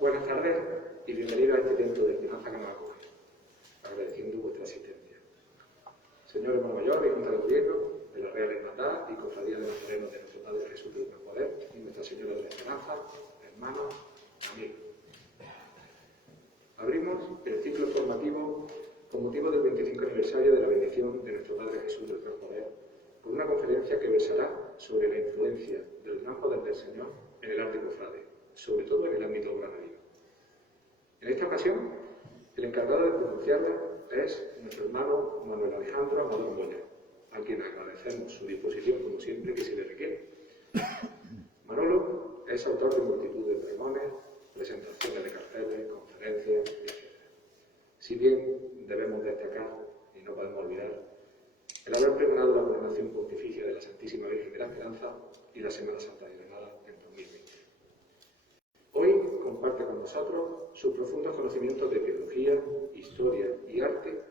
Buenas tardes y bienvenidos a este tiempo de esperanza que nos acoge, agradeciendo vuestra asistencia. Señor hermano mayor y junta de gobierno de la Real Hermandad y Cofradía de Nazarenos de nuestro Padre Jesús del Gran Poder y Nuestra Señora de la Esperanza, hermanos, amigos. Abrimos el ciclo formativo con motivo del 25 aniversario de la bendición de nuestro Padre Jesús del Gran Poder, con una conferencia que versará sobre la influencia del gran poder del Señor en el arte cofrade, sobre todo en el ámbito granadino. En esta ocasión, el encargado de pronunciarla es nuestro hermano Manuel Alejandro Amador Moya, a quien agradecemos su disposición, como siempre, que se le requiere. Manolo es autor de multitud de pregones, presentaciones de carteles, conferencias, etc. Si bien debemos destacar, y no podemos olvidar, el haber pregonado la coronación pontificia de la Santísima Virgen de la Esperanza y la Semana Santa de Granada en 2020. Hoy comparte con nosotros sus profundos conocimientos de teología, historia y arte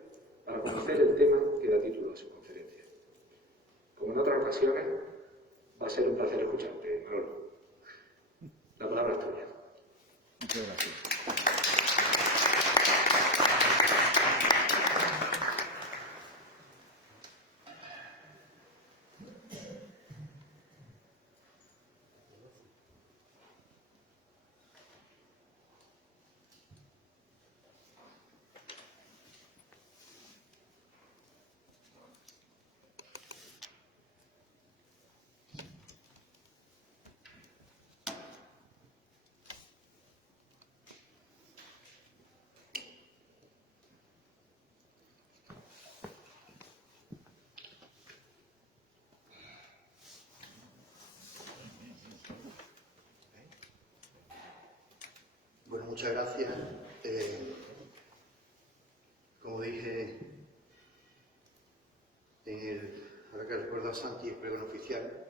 para conocer el tema que da título a su conferencia. Como en otras ocasiones, va a ser un placer escucharte, Manolo. La palabra es tuya. Muchas gracias. Bueno, muchas gracias. Como dije, ahora que recuerdo a Santi, el pregón oficial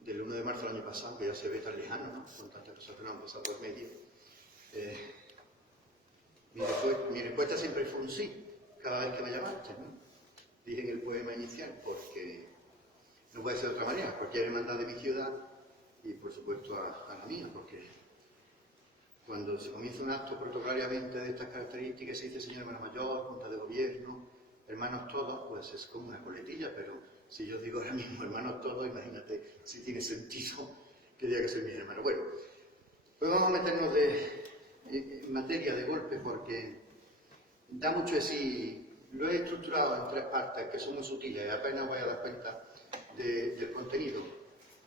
del 1 de marzo del año pasado, que ya se ve tan lejano, ¿no? Con tantas cosas que no han pasado por medio. Mi respuesta siempre fue un sí, cada vez que me llamaste, ¿no? Dije en el poema inicial, porque no puede ser de otra manera, cualquier hermandad de mi ciudad y, por supuesto, a la mía, porque cuando se comienza un acto protocolariamente de estas características, se dice señor hermano mayor, junta de gobierno, hermanos todos, pues es como una coletilla, pero si yo digo ahora mismo hermanos todos, imagínate si tiene sentido que diga que soy mi hermano. Bueno, pues vamos a meternos en materia de golpe porque da mucho de sí. Lo he estructurado en 3 partes que son muy sutiles y apenas voy a dar cuenta del contenido.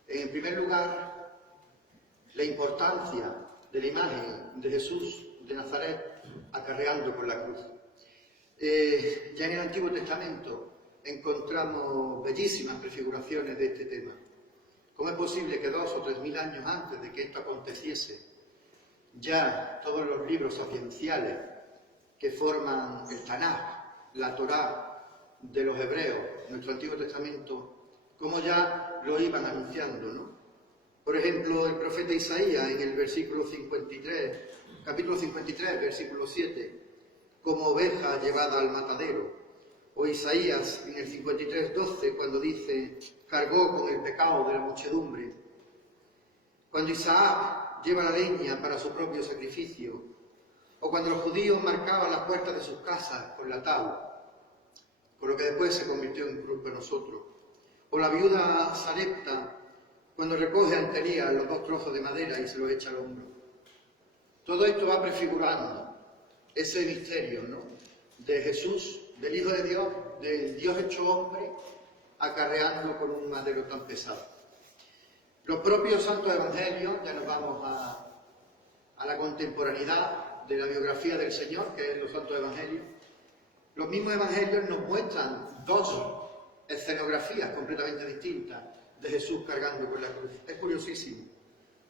En primer lugar, la importancia de la imagen de Jesús de Nazaret acarreando por la cruz. Ya en el Antiguo Testamento encontramos bellísimas prefiguraciones de este tema. ¿Cómo es posible que 2.000 o 3.000 años antes de que esto aconteciese, ya todos los libros sapienciales que forman el Tanaj, la Torá de los hebreos, nuestro Antiguo Testamento, cómo ya lo iban anunciando, ¿no? Por ejemplo, el profeta Isaías en el versículo 53, capítulo 53, versículo 7, como oveja llevada al matadero. O Isaías en el 53, 12, cuando dice, cargó con el pecado de la muchedumbre. Cuando Isaac lleva la leña para su propio sacrificio. O cuando los judíos marcaban las puertas de sus casas con la tabla, con lo que después se convirtió en cruz para nosotros. O la viuda Sarepta, cuando recoge ante Elías los 2 trozos de madera y se los echa al hombro. Todo esto va prefigurando ese misterio, ¿no? De Jesús, del Hijo de Dios, del Dios hecho hombre, acarreando con un madero tan pesado. Los propios santos evangelios, ya nos vamos a la contemporaneidad de la biografía del Señor, que es los santos evangelios. Los mismos evangelios nos muestran 2 escenografías completamente distintas de Jesús cargando con la cruz. Es curiosísimo.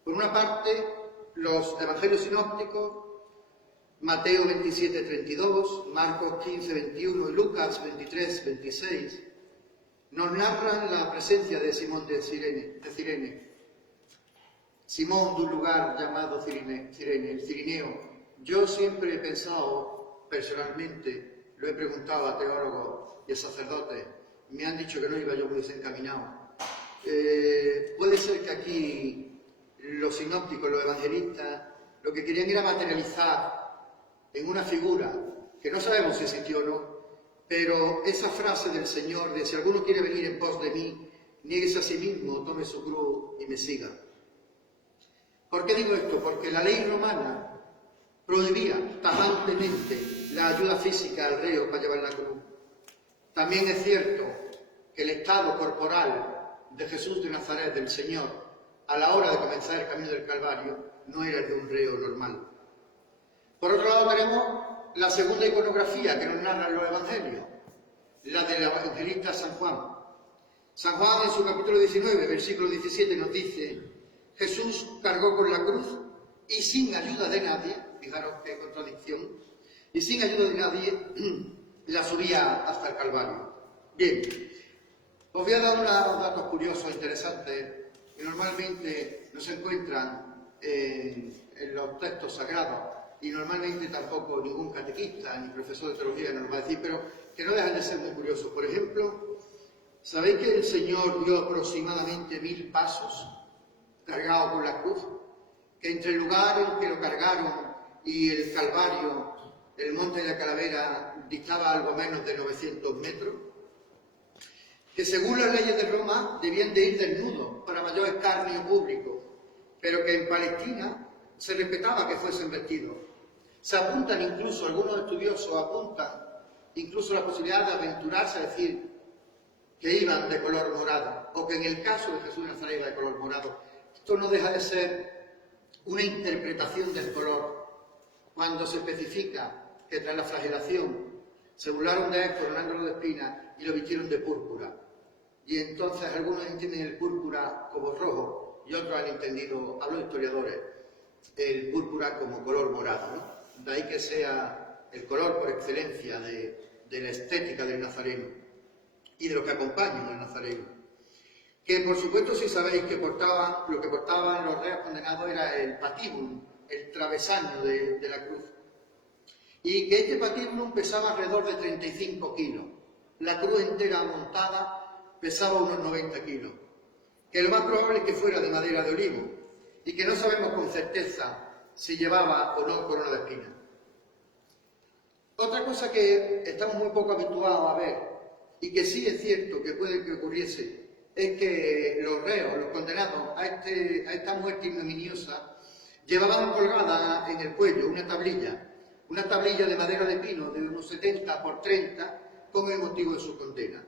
Por una parte, los evangelios sinópticos, Mateo 27, 32, Marcos 15, 21 y Lucas 23, 26, nos narran la presencia de Simón de Cirene. Simón, de un lugar llamado Cirene, el Cirineo. Yo siempre he pensado, personalmente, lo he preguntado a teólogos y a sacerdotes, me han dicho que no iba yo muy desencaminado. Puede ser que aquí los sinópticos, los evangelistas, lo que querían era materializar en una figura, que no sabemos si existió o no, pero esa frase del Señor de si alguno quiere venir en pos de mí, niéguese a sí mismo, tome su cruz y me siga. ¿Por qué digo esto? Porque la ley romana prohibía tajantemente la ayuda física al reo para llevar la cruz. También es cierto que el estado corporal de Jesús de Nazaret, del Señor, a la hora de comenzar el camino del Calvario, no era el de un reo normal. Por otro lado tenemos la segunda iconografía que nos narran los evangelios, la del evangelista San Juan. San Juan en su capítulo 19, versículo 17 nos dice: Jesús cargó con la cruz y sin ayuda de nadie, fijaros qué contradicción, y sin ayuda de nadie la subía hasta el Calvario. Bien, os voy a dar unos datos curiosos, interesantes, que normalmente no se encuentran en los textos sagrados y normalmente tampoco ningún catequista ni profesor de teología nos va a decir, pero que no dejan de ser muy curiosos. Por ejemplo, ¿sabéis que el Señor dio aproximadamente 1000 pasos cargado con la cruz? Que entre el lugar en que lo cargaron y el Calvario, el monte de la Calavera, distaba algo menos de 900 metros. Que según las leyes de Roma debían de ir desnudos para mayor escarnio público, pero que en Palestina se respetaba que fuesen vestidos. Se apuntan incluso, algunos estudiosos apuntan incluso la posibilidad de aventurarse a decir que iban de color morado, o que en el caso de Jesús de Nazaret iba de color morado. Esto no deja de ser una interpretación del color, cuando se especifica que tras la flagelación se burlaron de él coronándolo de espinas y lo vistieron de púrpura. Y entonces algunos entienden el púrpura como rojo y otros han entendido, a los historiadores, el púrpura como color morado, ¿no? De ahí que sea el color por excelencia de la estética del nazareno y de lo que acompañan al nazareno. Que por supuesto, si sabéis que lo que portaban los reos condenados era el patíbulo, el travesaño de la cruz. Y que este patíbulo pesaba alrededor de 35 kilos. La cruz entera montada pesaba unos 90 kilos. Que lo más probable es que fuera de madera de olivo y que no sabemos con certeza si llevaba o no corona de espinas. Otra cosa que estamos muy poco habituados a ver y que sí es cierto que puede que ocurriese es que los reos, los condenados a esta muerte ignominiosa, llevaban colgada en el cuello una tablilla de madera de pino de unos 70 por 30 con el motivo de su condena,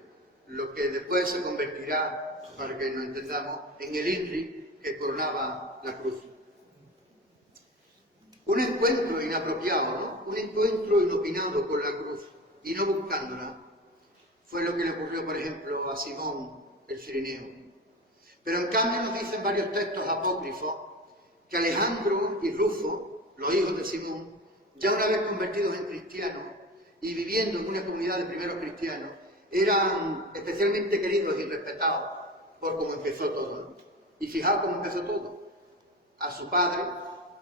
lo que después se convertirá, para que nos entendamos, en el INRI que coronaba la cruz. Un encuentro inapropiado, ¿no? Un encuentro inopinado con la cruz y no buscándola, fue lo que le ocurrió, por ejemplo, a Simón el Cirineo. Pero en cambio nos dicen varios textos apócrifos que Alejandro y Rufo, los hijos de Simón, ya una vez convertidos en cristianos y viviendo en una comunidad de primeros cristianos, eran especialmente queridos y respetados por cómo empezó todo, ¿no? Y fijaos cómo empezó todo. A su padre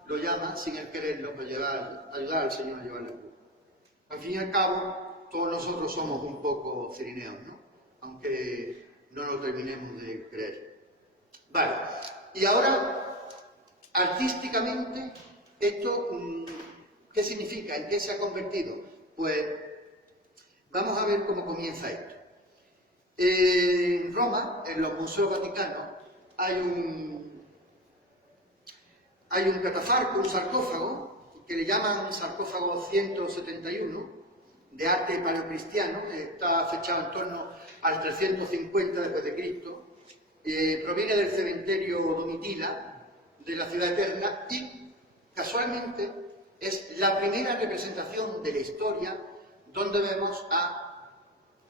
lo llama, sin él quererlo, para ayudar al Señor a llevar la cruz. Al fin y al cabo, todos nosotros somos un poco cirineos, ¿no? Aunque no lo terminemos de creer. Vale, y ahora, artísticamente, esto, ¿qué significa? ¿En qué se ha convertido? Pues, vamos a ver cómo comienza esto. En Roma, en los museos vaticanos, hay un catafalco, un sarcófago, que le llaman sarcófago 171, de arte paleocristiano, está fechado en torno al 350 d.C., proviene del cementerio Domitila, de la Ciudad Eterna, y casualmente es la primera representación de la historia donde vemos a,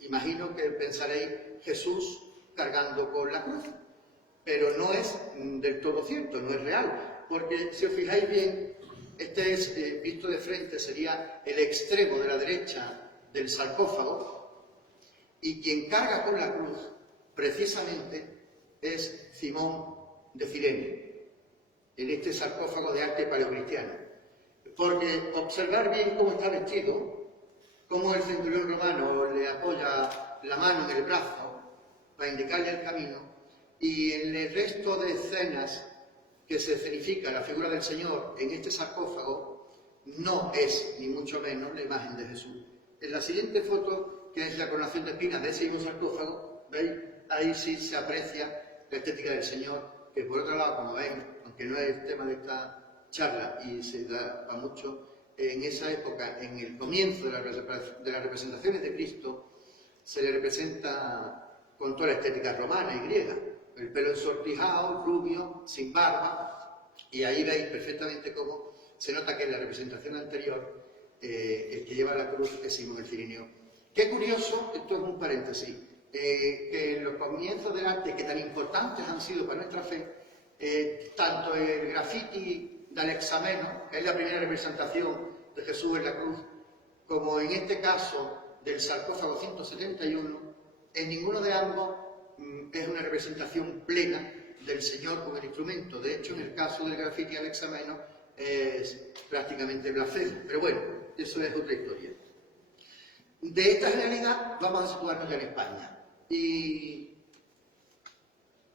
imagino que pensaréis, Jesús cargando con la cruz. Pero no es del todo cierto, no es real, porque si os fijáis bien, este es, visto de frente, sería el extremo de la derecha del sarcófago, y quien carga con la cruz precisamente es Simón de Cirene, en este sarcófago de arte paleocristiano. Porque observar bien cómo está vestido, cómo el centurión romano le apoya la mano en el brazo para indicarle el camino, y en el resto de escenas que se escenifica la figura del Señor en este sarcófago, no es ni mucho menos la imagen de Jesús. En la siguiente foto, que es la coronación de espinas de ese mismo sarcófago, ¿veis? Ahí sí se aprecia la estética del Señor, que por otro lado, como veis, aunque no es el tema de esta charla y se da para mucho, en esa época, en el comienzo de las representaciones de Cristo, se le representa con toda la estética romana y griega, el pelo ensortijado, rubio, sin barba, y ahí veis perfectamente cómo se nota que en la representación anterior el que lleva la cruz es Simón el Cirineo. Qué curioso, esto es un paréntesis, que en los comienzos del arte, que tan importantes han sido para nuestra fe, tanto el graffiti de Alexameno, que es la primera representación de Jesús en la cruz, como en este caso del sarcófago 171, en ninguno de ambos es una representación plena del Señor con el instrumento. De hecho, en el caso del graffiti Alexameno es prácticamente blasfemo. Pero bueno, eso es otra historia. De esta realidad vamos a situarnos ya en España. Y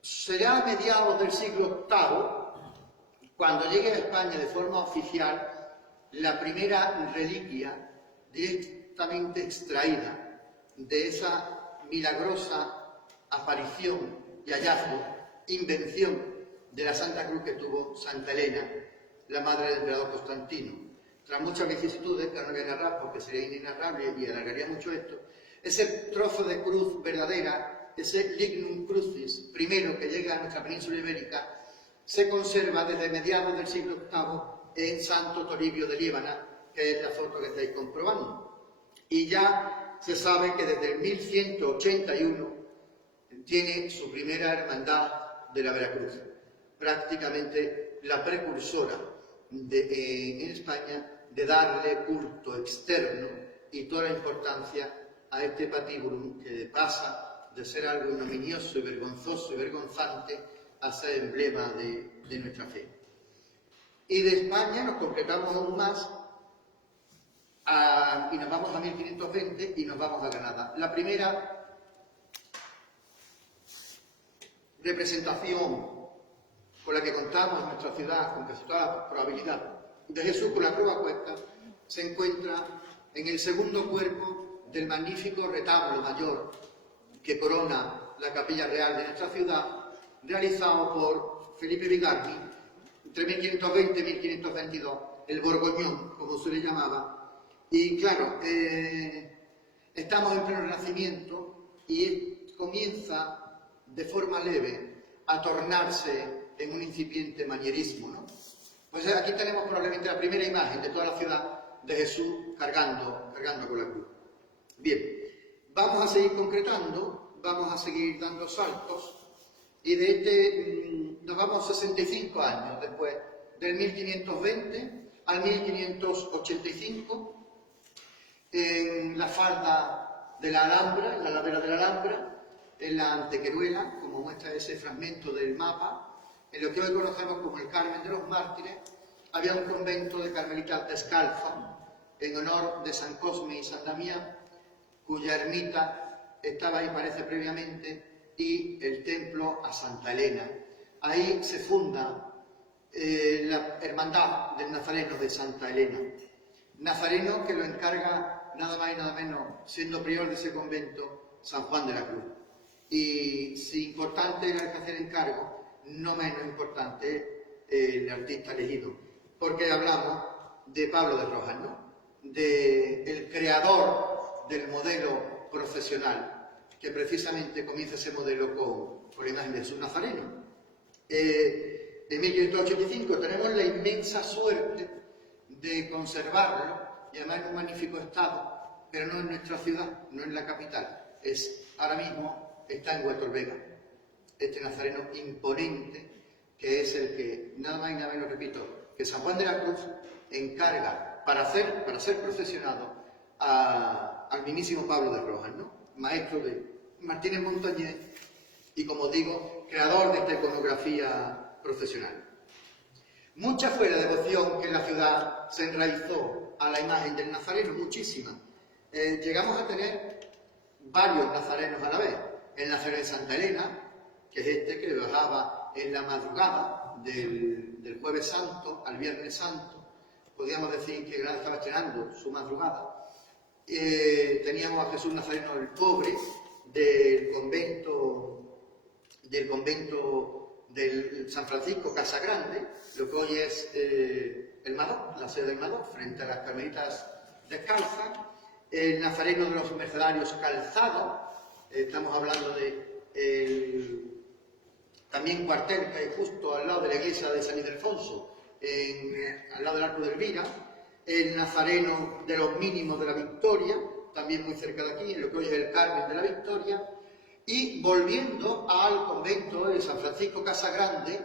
será a mediados del siglo VIII cuando llegue a España de forma oficial la primera reliquia directamente extraída de esa milagrosa aparición y hallazgo, invención de la Santa Cruz que tuvo Santa Elena, la madre del emperador Constantino. Tras muchas vicisitudes, que no voy a narrar porque sería inenarrable y alargaría mucho esto, ese trozo de cruz verdadera, ese lignum crucis, primero que llega a nuestra península ibérica, se conserva desde mediados del siglo VIII en Santo Toribio de Líbana, que es la foto que estáis comprobando. Y ya se sabe que desde el 1181 tiene su primera hermandad de la Veracruz, prácticamente la precursora en España de darle culto externo y toda la importancia a este patíbulo que pasa de ser algo ignominioso y vergonzoso y vergonzante a ser emblema de nuestra fe. Y de España nos completamos aún más y nos vamos a 1520 y nos vamos a Granada. La primera representación con la que contamos en nuestra ciudad, con casi toda probabilidad, de Jesús con la cruz a cuestas, se encuentra en el segundo cuerpo del magnífico retablo mayor que corona la capilla real de nuestra ciudad, realizado por Felipe Bigarni entre 1520 y 1522, el Borgoñón, como se le llamaba. Y claro, estamos en pleno Renacimiento y comienza de forma leve a tornarse en un incipiente manierismo, ¿no? Pues aquí tenemos probablemente la primera imagen de toda la ciudad de Jesús cargando con la cruz. Bien, vamos a seguir concretando, vamos a seguir dando saltos y nos vamos 65 años después, del 1520 al 1585, en la falda de la Alhambra, en la ladera de la Alhambra, en la Antequeruela, como muestra ese fragmento del mapa, en lo que hoy conocemos como el Carmen de los Mártires, había un convento de carmelitas descalzas en honor de San Cosme y San Damián, cuya ermita estaba ahí, parece, previamente, y el templo a Santa Elena. Ahí se funda la hermandad del Nazareno de Santa Elena. Nazareno que lo encarga nada más y nada menos, siendo prior de ese convento, San Juan de la Cruz. Y si importante era el que hacer encargo, no menos importante el artista elegido, porque hablamos de Pablo de Rojas, ¿no? El creador del modelo procesional, que precisamente comienza ese modelo con la imagen de Jesús Nazareno. En 1585 tenemos la inmensa suerte de conservarlo, y además en un magnífico estado, pero no en nuestra ciudad, no en la capital. Ahora mismo está en Huerto Vega, este Nazareno imponente, que es el que, nada más y nada menos, repito, que San Juan de la Cruz encarga para ser procesionado al mismísimo Pablo de Rojas, ¿no? Maestro de Martínez Montañés, y, como digo, creador de esta iconografía procesional. Mucha fue la devoción que en la ciudad se enraizó a la imagen del Nazareno, muchísima. Llegamos a tener varios nazarenos a la vez. El Nazareno de Santa Elena, que es este que bajaba en la madrugada del Jueves Santo al Viernes Santo. Podríamos decir que Granada estaba estrenando su madrugada. Teníamos a Jesús Nazareno el Pobre del convento del San Francisco Casa Grande, lo que hoy es el Madón, la sede del Madón, frente a las Carmelitas Descalzas. El Nazareno de los Mercedarios Calzado, estamos hablando de también cuartel que hay justo al lado de la iglesia de San Ildefonso, al lado del Arco de Elvira. El Nazareno de los Mínimos de la Victoria, también muy cerca de aquí, en lo que hoy es el Carmen de la Victoria. Y volviendo al convento de San Francisco Casa Grande,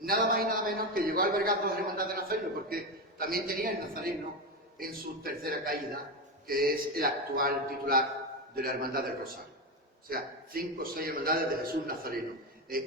nada más y nada menos que llegó a albergar dos hermandades de Nazareno, porque también tenía el Nazareno en su tercera caída, que es el actual titular de la Hermandad del Rosario. O sea, 5 o 6 hermandades de Jesús Nazareno.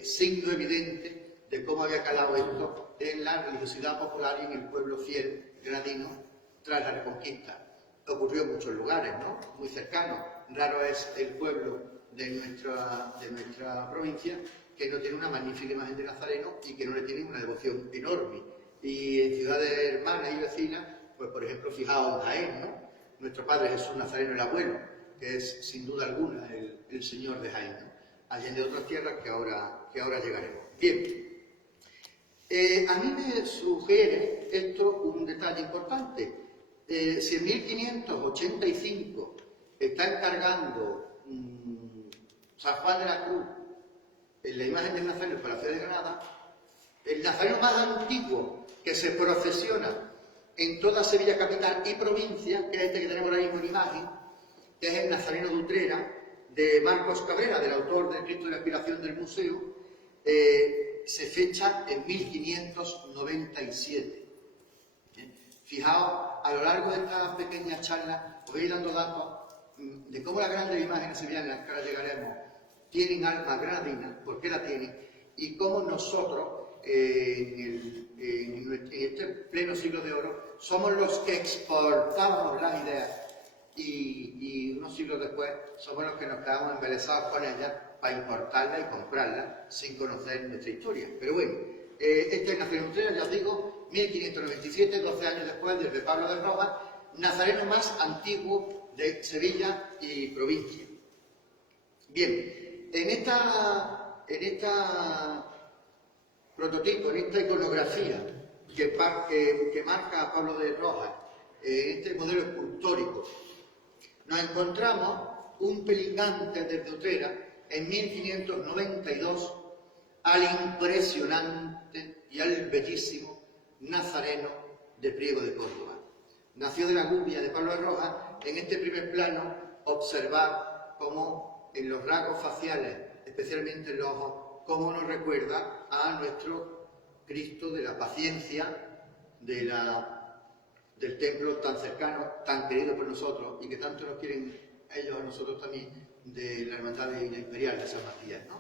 Signo evidente de cómo había calado esto en la religiosidad popular y en el pueblo fiel granadino tras la Reconquista. Ocurrió en muchos lugares, ¿no? Muy cercanos. Raro es el pueblo de nuestra provincia que no tiene una magnífica imagen de Nazareno y que no le tiene una devoción enorme. Y en ciudades hermanas y vecinas, pues por ejemplo, fijaos en Jaén, ¿no? Nuestro Padre Jesús Nazareno el Abuelo, que es sin duda alguna el Señor de Jaén, ¿no? Allende de otras tierras que ahora llegaremos. Bien, a mí me sugiere esto un detalle importante. Si en 1585 está encargando San Juan de la Cruz en la imagen del Nazareno para la ciudad de Granada, el Nazareno más antiguo que se procesiona en toda Sevilla capital y provincia, que es este que tenemos ahora mismo en imagen, que es el Nazareno de Utrera, de Marcos Cabrera, del autor del Cristo de la Inspiración del Museo, se fecha en 1597. Fijaos, a lo largo de esta pequeña charla os voy a ir dando datos de cómo las grandes imágenes sevillanas, que ahora llegaremos, tienen alma granadina, por qué la tienen, y cómo nosotros, en este pleno siglo de oro, somos los que exportábamos las ideas y unos siglos después somos los que nos quedamos embelesados con ellas para importarlas y comprarlas sin conocer nuestra historia. Pero bueno, este Nazareno de Utrera, ya os digo, 1597, 12 años después del de Pablo de Roma, Nazareno más antiguo de Sevilla y provincia. Bien, en esta prototipo, en esta iconografía que marca Pablo de Rojas, este modelo escultórico, nos encontramos un pelín antes desde Utrera, en 1592, al impresionante y al bellísimo Nazareno de Priego de Córdoba. Nació de la gubia de Pablo de Rojas. En este primer plano, observar cómo en los rasgos faciales, especialmente en los ojos, cómo nos recuerda a nuestro Cristo de la paciencia, del templo tan cercano, tan querido por nosotros y que tanto nos quieren ellos a nosotros también, de la Hermandad Imperial de San Matías, ¿no?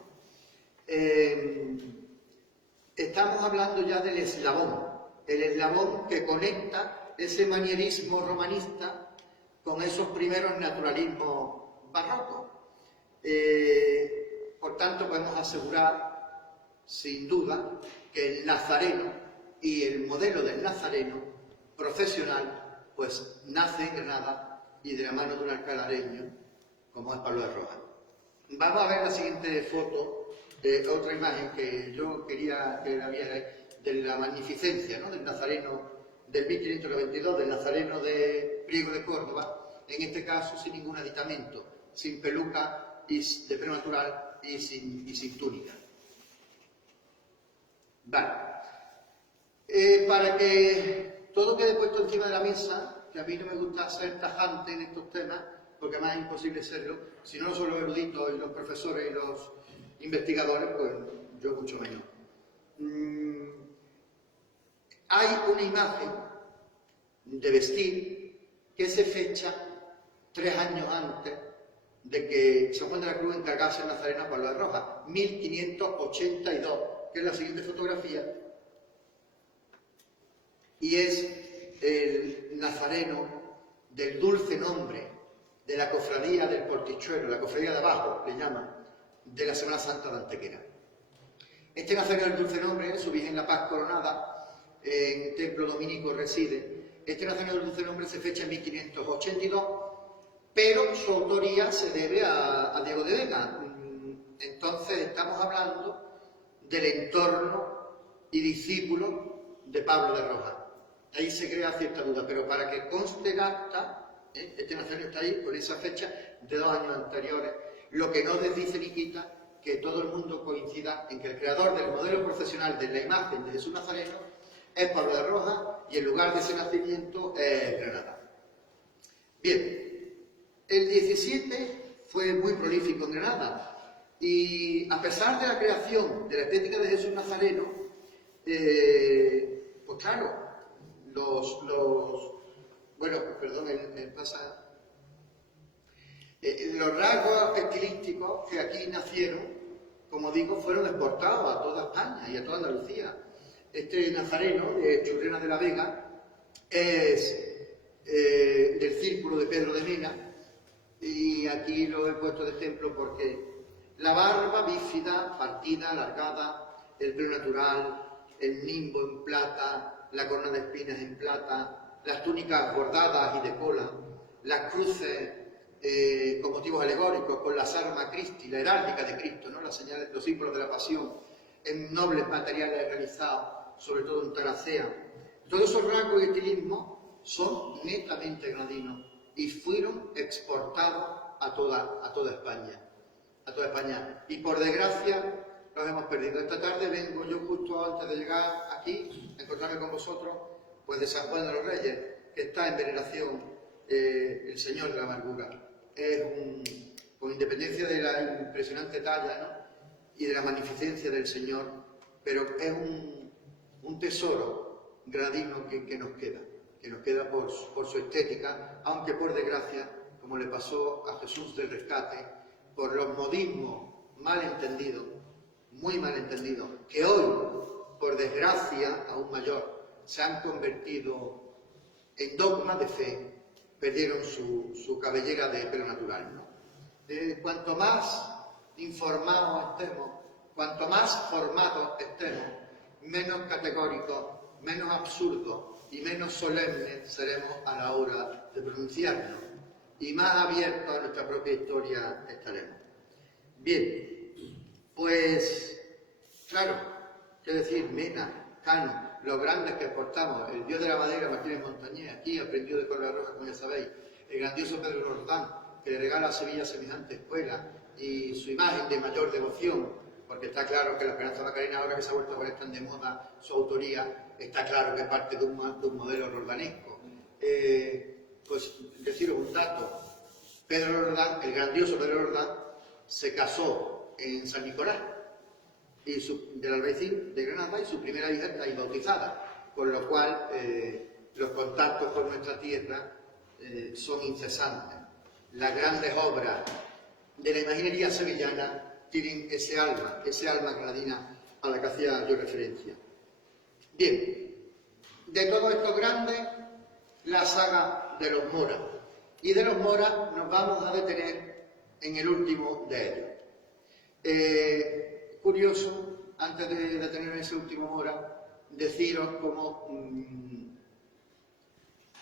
Estamos hablando ya del eslabón, el eslabón que conecta ese manierismo romanista con esos primeros naturalismos barrocos. Por tanto, podemos asegurar, sin duda, que el nazareno y el modelo del nazareno procesional, pues nace en Granada y de la mano de un alcalareño, como es Pablo de Rojas. Vamos a ver la siguiente foto, otra imagen que yo quería que la vierais, de la magnificencia, ¿no?, del nazareno del 1592, del nazareno de Priego de Córdoba, en este caso sin ningún aditamento, sin peluca y de pelo natural y sin túnica. Vale. Para que todo quede puesto encima de la mesa, que a mí no me gusta ser tajante en estos temas, porque además es imposible serlo, si no son los eruditos y los profesores y los investigadores, pues yo mucho menos. Hay una imagen de vestir que se fecha 3 años antes de que San Juan de la Cruz encargase al nazareno a Pablo de Rojas, 1582, que es la siguiente fotografía, y es el nazareno del dulce nombre de la cofradía del Portichuelo, la cofradía de abajo, le llaman, de la Semana Santa de Antequera. Este nazareno del dulce nombre, su Virgen la Paz coronada, en el templo dominico reside. Este nazareno del dulce nombre se fecha en 1582, pero su autoría se debe a Diego de Vega. Entonces estamos hablando del entorno y discípulo de Pablo de Rojas. Ahí se crea cierta duda, pero para que conste en acta, este nazareno está ahí con esa fecha de 2 años anteriores, lo que no desdice ni quita que todo el mundo coincida en que el creador del modelo procesional de la imagen de Jesús Nazareno es Pablo de Rojas y el lugar de ese nacimiento es Granada. Bien, el 17 fue muy prolífico en Granada y a pesar de la creación de la estética de Jesús Nazareno, pues claro, los rasgos estilísticos que aquí nacieron, como digo, fueron exportados a toda España y a toda Andalucía. Este nazareno de Churrena de la Vega es del círculo de Pedro de Mena, y aquí lo he puesto de ejemplo porque la barba bífida, partida, alargada, el pelo natural, el nimbo en plata, la corona de espinas en plata, las túnicas bordadas y de cola, las cruces con motivos alegóricos, con las armas Christi, la heráldica de Cristo, ¿no? Las señales, los símbolos de la pasión, en nobles materiales realizados, sobre todo en Taracea. Todos esos rasgos y estilismos son netamente granadinos y fueron exportados a toda España. A toda España. Y por desgracia los hemos perdido. Esta tarde vengo yo justo antes de llegar aquí a encontrarme con vosotros, pues de San Juan de los Reyes, que está en veneración el Señor de la Amargura. Es con independencia de la impresionante talla, ¿no?, y de la magnificencia del Señor, pero es un tesoro granadino que nos queda por su estética, aunque por desgracia, como le pasó a Jesús del Rescate, por los modismos malentendidos, muy malentendidos, que hoy, por desgracia aún mayor, se han convertido en dogmas de fe, perdieron su cabellera de pelo natural, ¿no? Cuanto más informados estemos, cuanto más formados estemos, menos categóricos, menos absurdos y menos solemnes seremos a la hora de pronunciarnos, y más abiertos a nuestra propia historia estaremos. Bien, pues claro, quiero decir, Mena, Cano, los grandes que exportamos, el dios de la madera Martínez Montañés, aquí aprendió de Córdoba Roja, como ya sabéis, el grandioso Pedro Roldán, que le regala a Sevilla semejante escuela, y su imagen de mayor devoción, porque está claro que la Esperanza Macarena, ahora que se ha vuelto a poner tan de moda su autoría, está claro que es parte de un modelo roldanesco. Pues deciros un dato, Pedro Roldán, el grandioso Pedro Roldán, se casó en San Nicolás, del Albaicín de Granada, y su primera hija está ahí bautizada, con lo cual los contactos con nuestra tierra son incesantes. Las grandes obras de la imaginería sevillana tienen ese alma granadina a la que hacía yo referencia. Bien, de todos estos grandes, la saga de los Mora. Y de los Mora nos vamos a detener en el último de ellos. Curioso, antes de detener en ese último Mora, deciros cómo,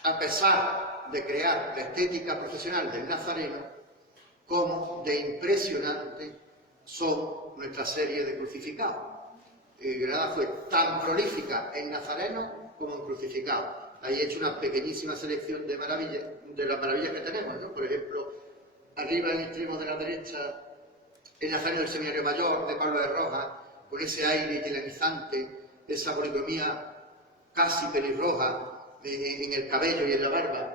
a pesar de crear la estética profesional del nazareno, cómo de impresionante son nuestra serie de crucificados. Granada fue tan prolífica en nazareno como en crucificados. Ahí he hecho una pequeñísima selección de maravillas, de las maravillas que tenemos, ¿no? Por ejemplo, arriba en el extremo de la derecha, el nazareno del Seminario Mayor de Pablo de Rojas, con ese aire itinerizante, esa policromía casi pelirroja en el cabello y en la barba.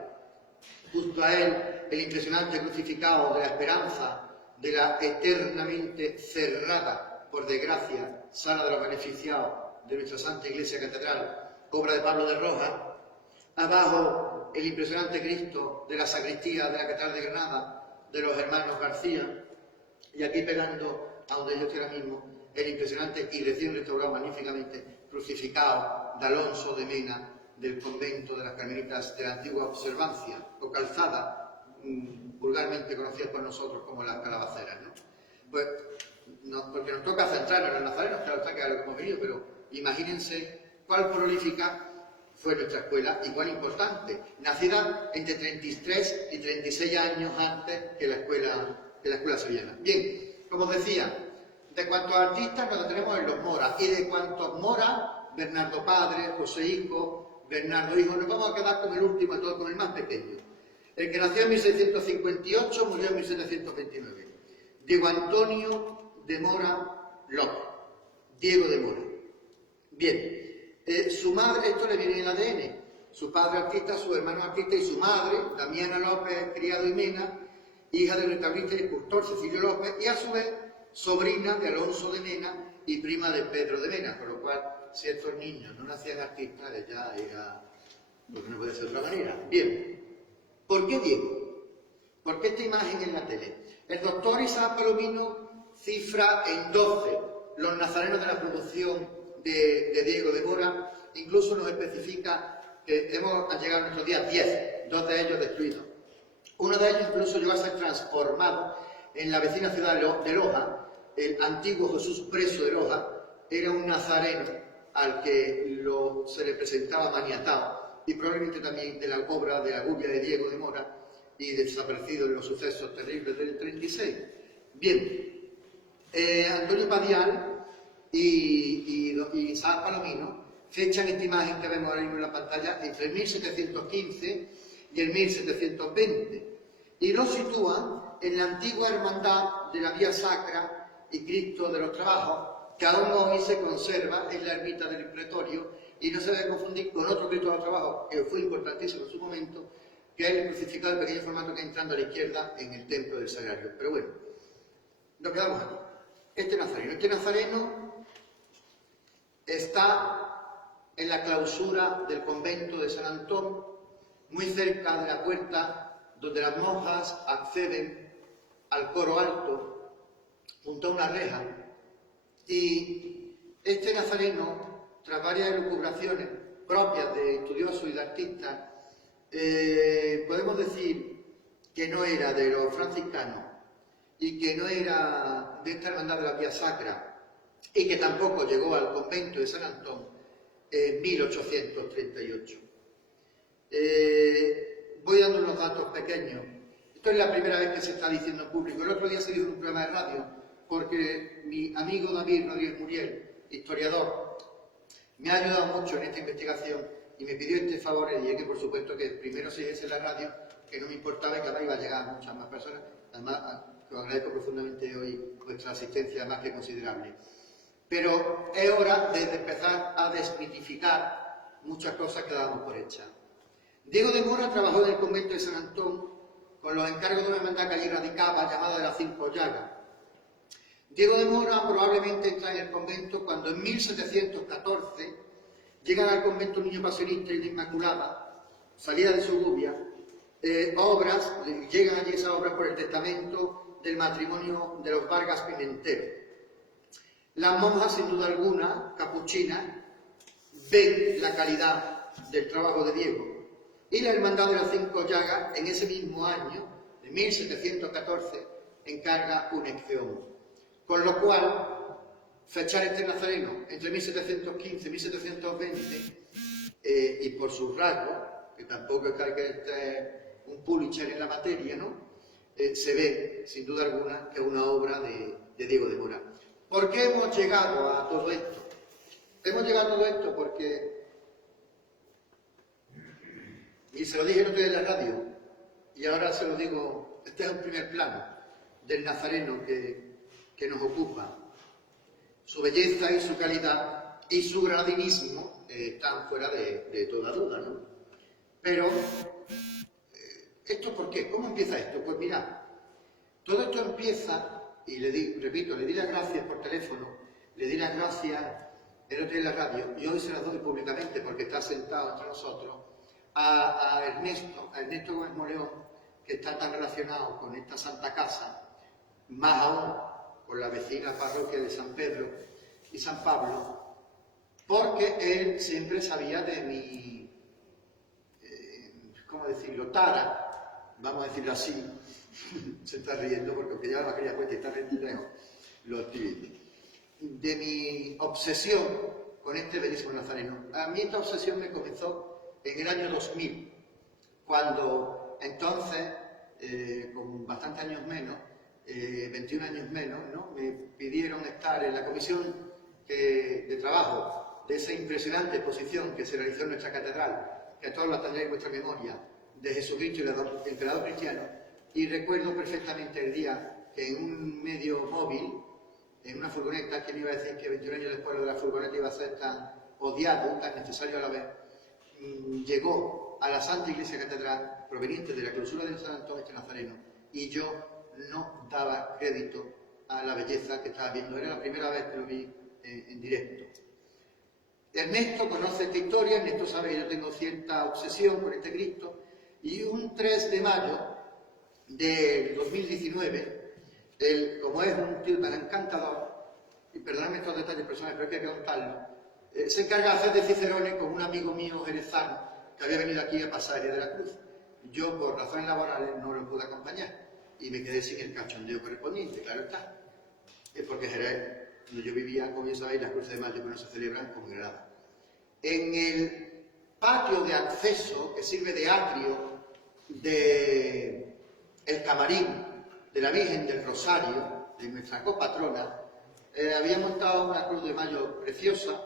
Junto a él, el impresionante crucificado de la Esperanza, de la eternamente cerrada, por desgracia, sala de los beneficiados de nuestra Santa Iglesia Catedral, obra de Pablo de Rojas. Abajo, el impresionante Cristo de la sacristía de la Catedral de Granada, de los hermanos García, y aquí pegando a donde yo estoy ahora mismo, el impresionante y recién restaurado magníficamente crucificado de Alonso de Mena, del convento de las Carmelitas de la Antigua Observancia, o Calzada, vulgarmente conocida por nosotros como las Calabaceras, ¿no? Pues, porque nos toca centrarnos en los nazarenos, claro está que es a lo que hemos venido, pero imagínense cuál prolífica fue nuestra escuela y cuán importante, nacida entre 33 y 36 años antes que la escuela sevillana. Bien, como os decía, de cuantos artistas nos detenemos en los Mora, y de cuantos Mora, Bernardo padre, José hijo, Bernardo hijo, nos vamos a quedar con el último de todos, con el más pequeño. El que nació en 1658, murió en 1729. Diego Antonio de Mora López. Diego de Mora. Bien, su madre, esto le viene en el ADN, su padre artista, su hermano artista y su madre, Damiana López Criado y Mena, hija del restaurista y escultor Cecilio López, y a su vez sobrina de Alonso de Mena y prima de Pedro de Mena, por lo cual, si estos niños no nacían artistas, ella era, porque no puede ser de otra manera. Bien, ¿por qué Diego? ¿Por qué esta imagen en la tele? El doctor Isaac Palomino cifra en 12 los nazarenos de la producción de Diego de Mora, incluso nos especifica que hemos llegado a nuestros días 10, 2 de ellos destruidos. Uno de ellos incluso llegó a ser transformado en la vecina ciudad de Loja. El antiguo Jesús Preso de Loja era un nazareno al que se le presentaba maniatado, y probablemente también de la obra de la Gubia de Diego de Mora, y desaparecido en los sucesos terribles del 36. Bien, Antonio Padial y Isaac Palomino fechan esta imagen que vemos ahora mismo en la pantalla entre el 1715 y el 1720, y lo sitúan en la antigua hermandad de la Vía Sacra y Cristo de los Trabajos, que aún hoy se conserva en la ermita del Pretorio, y no se debe confundir con otro Cristo de los Trabajos que fue importantísimo en su momento, que es el crucificado de pequeño formato que está entrando a la izquierda en el templo del Sagrario. Pero bueno, nos quedamos aquí. Este nazareno está en la clausura del convento de San Antón, muy cerca de la puerta donde las monjas acceden al coro alto, junto a una reja, y este nazareno, tras varias elucubraciones propias de estudiosos y de artistas, podemos decir que no era de los franciscanos y que no era de esta hermandad de la Vía Sacra, y que tampoco llegó al convento de San Antón en 1838. Voy dando unos datos pequeños. Esto es la primera vez que se está diciendo en público. El otro día se dio un programa de radio porque mi amigo David Rodríguez Muriel, historiador, me ha ayudado mucho en esta investigación y me pidió este favor, y dije que por supuesto que primero se dijese en la radio, que no me importaba y que además iba a llegar a muchas más personas. Además, os agradezco profundamente hoy vuestra asistencia más que considerable. Pero es hora de empezar a desmitificar muchas cosas que dábamos por hechas. Diego de Mora trabajó en el convento de San Antón con los encargos de una hermandad que allí radicaba, llamada de las 5 Llagas. Diego de Mora probablemente entra en el convento cuando en 1714 llegan al convento Niño Pasionista y la Inmaculada, salida de Segovia, llegan allí esas obras por el testamento del matrimonio de los Vargas Pimentel. Las monjas, sin duda alguna, capuchinas, ven la calidad del trabajo de Diego. Y la Hermandad de las 5 Llagas, en ese mismo año, de 1714, encarga un exeomo. Con lo cual, fechar este nazareno entre 1715 y 1720, y por sus rasgos, que tampoco es que esté un Pulitzer en la materia, ¿no? Se ve, sin duda alguna, que es una obra de Diego de Mora. ¿Por qué hemos llegado a todo esto? Hemos llegado a todo esto porque, y se lo dije el otro día en la radio, y ahora se lo digo, este es un primer plano del nazareno que nos ocupa. Su belleza y su calidad y su gradinismo están fuera de toda duda, ¿no? Pero, ¿esto por qué? ¿Cómo empieza esto? Pues mirad, todo esto empieza, y repito, le di las gracias por teléfono, le di las gracias el otro día en la radio, y hoy se las doy públicamente porque está sentado entre nosotros, a Ernesto Gómez Moleón, que está tan relacionado con esta Santa Casa, más aún con la vecina parroquia de San Pedro y San Pablo, porque él siempre sabía de mi, ¿cómo decirlo?, tara, vamos a decirlo así, se está riendo porque aunque ya no quería cuenta y está lejos, lo activistas, de mi obsesión con este bellísimo nazareno. A mí esta obsesión me comenzó en el año 2000, cuando entonces, con bastantes años menos, 21 años menos, ¿no?, me pidieron estar en la comisión de trabajo de esa impresionante exposición que se realizó en nuestra catedral, que a todos la tendréis en vuestra memoria, de Jesucristo y el emperador cristiano, y recuerdo perfectamente el día que en un medio móvil, en una furgoneta, ¿quién iba a decir que 21 años después de la furgoneta iba a ser tan odiado, tan necesario a la vez? Llegó a la Santa Iglesia Catedral, proveniente de la clausura del San Antón este Nazareno, y yo no daba crédito a la belleza que estaba viendo. Era la primera vez que lo vi en directo. Ernesto conoce esta historia, Ernesto sabe que yo tengo cierta obsesión con este Cristo, y un 3 de mayo del 2019, él, como es un tío tan encantador, y perdonadme estos detalles personales, pero hay que contarlo, se encarga de hacer de cicerone con un amigo mío jerezano que había venido aquí a pasar el Día de la Cruz. Yo, por razones laborales, no lo pude acompañar y me quedé sin el cachondeo correspondiente, claro está. Es porque Jerez, donde yo vivía, como ya sabéis, las cruces de mayo que no se celebran con Granada. En el patio de acceso, que sirve de atrio del camarín de la Virgen del Rosario, de nuestra copatrona, había montado una cruz de mayo preciosa.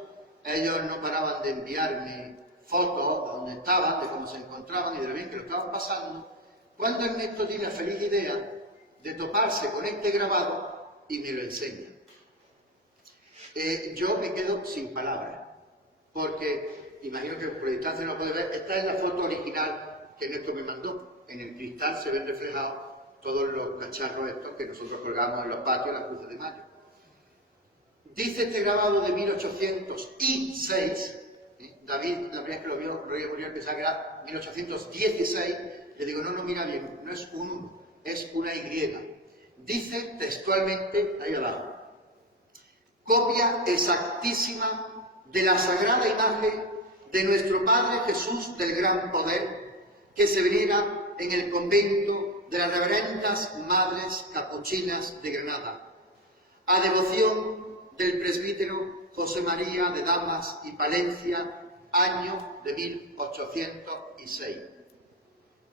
Ellos no paraban de enviarme fotos de donde estaban, de cómo se encontraban y de lo bien que lo estaban pasando, cuando Ernesto tiene la feliz idea de toparse con este grabado y me lo enseña. Yo me quedo sin palabras, porque imagino que por distancia no lo puede ver. Esta es la foto original que Ernesto me mandó. En el cristal se ven reflejados todos los cacharros estos que nosotros colgamos en los patios, las cruces de mayo. Dice este grabado de 1806, David, la primera vez que lo vio, Roger Muriel pensaba que era 1816, le digo, no, mira bien, no es un 1, es una Y. Dice textualmente, ahí abajo, copia exactísima de la sagrada imagen de nuestro Padre Jesús del Gran Poder, que se venera en el convento de las reverendas Madres Capuchinas de Granada, a devoción del presbítero José María de Damas y Palencia, año de 1806.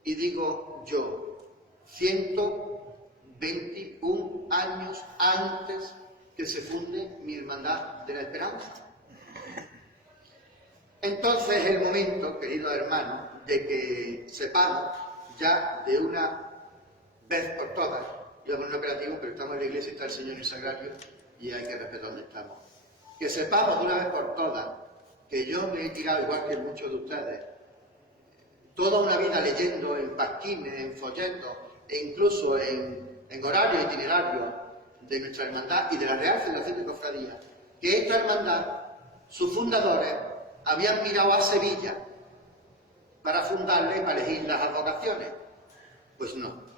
Y digo yo, 121 años antes que se funde mi Hermandad de la Esperanza. Entonces es el momento, queridos hermanos, de que sepamos ya de una vez por todas, yo con un operativo, pero estamos en la iglesia y está el Señor en el sagrario y hay que respetar donde estamos. Que sepamos de una vez por todas que yo me he tirado, igual que muchos de ustedes, toda una vida leyendo en pasquines, en folletos e incluso en horarios itinerarios de nuestra hermandad y de la Real Federación de Cofradías, que esta hermandad, sus fundadores, habían mirado a Sevilla para fundarla y para elegir las advocaciones. Pues no.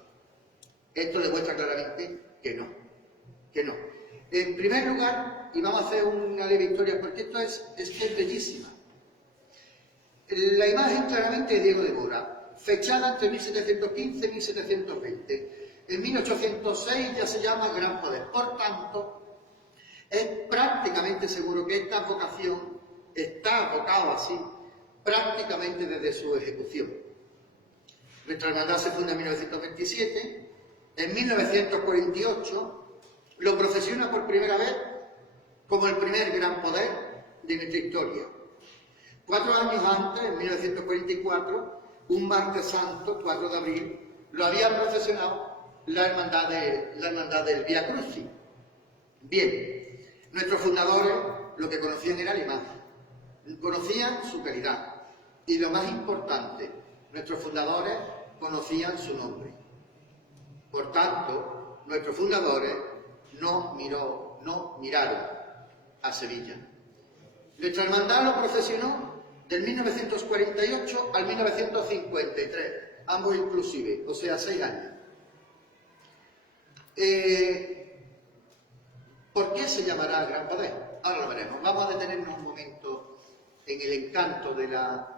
Esto demuestra claramente que no. Que no. En primer lugar, y vamos a hacer una leve historia, porque esto es bellísima. La imagen claramente de Diego de Mora, fechada entre 1715 y 1720. En 1806 ya se llama Gran Poder. Por tanto, es prácticamente seguro que esta advocación está abocado así prácticamente desde su ejecución. Nuestra hermandad se funda en 1927. En 1948 lo procesiona por primera vez como el primer gran poder de nuestra historia. 4 años antes, en 1944, un martes santo, 4 de abril, lo había procesionado la hermandad del Vía Crucis. Bien, nuestros fundadores lo que conocían era la imagen, conocían su calidad y lo más importante, nuestros fundadores conocían su nombre. Por tanto, nuestros fundadores no miraron a Sevilla. Nuestra hermandad lo procesionó del 1948 al 1953. ambos inclusive, o sea, 6 años. ¿Por qué se llamará Gran Poder? Ahora lo veremos. Vamos a detenernos un momento en el encanto de la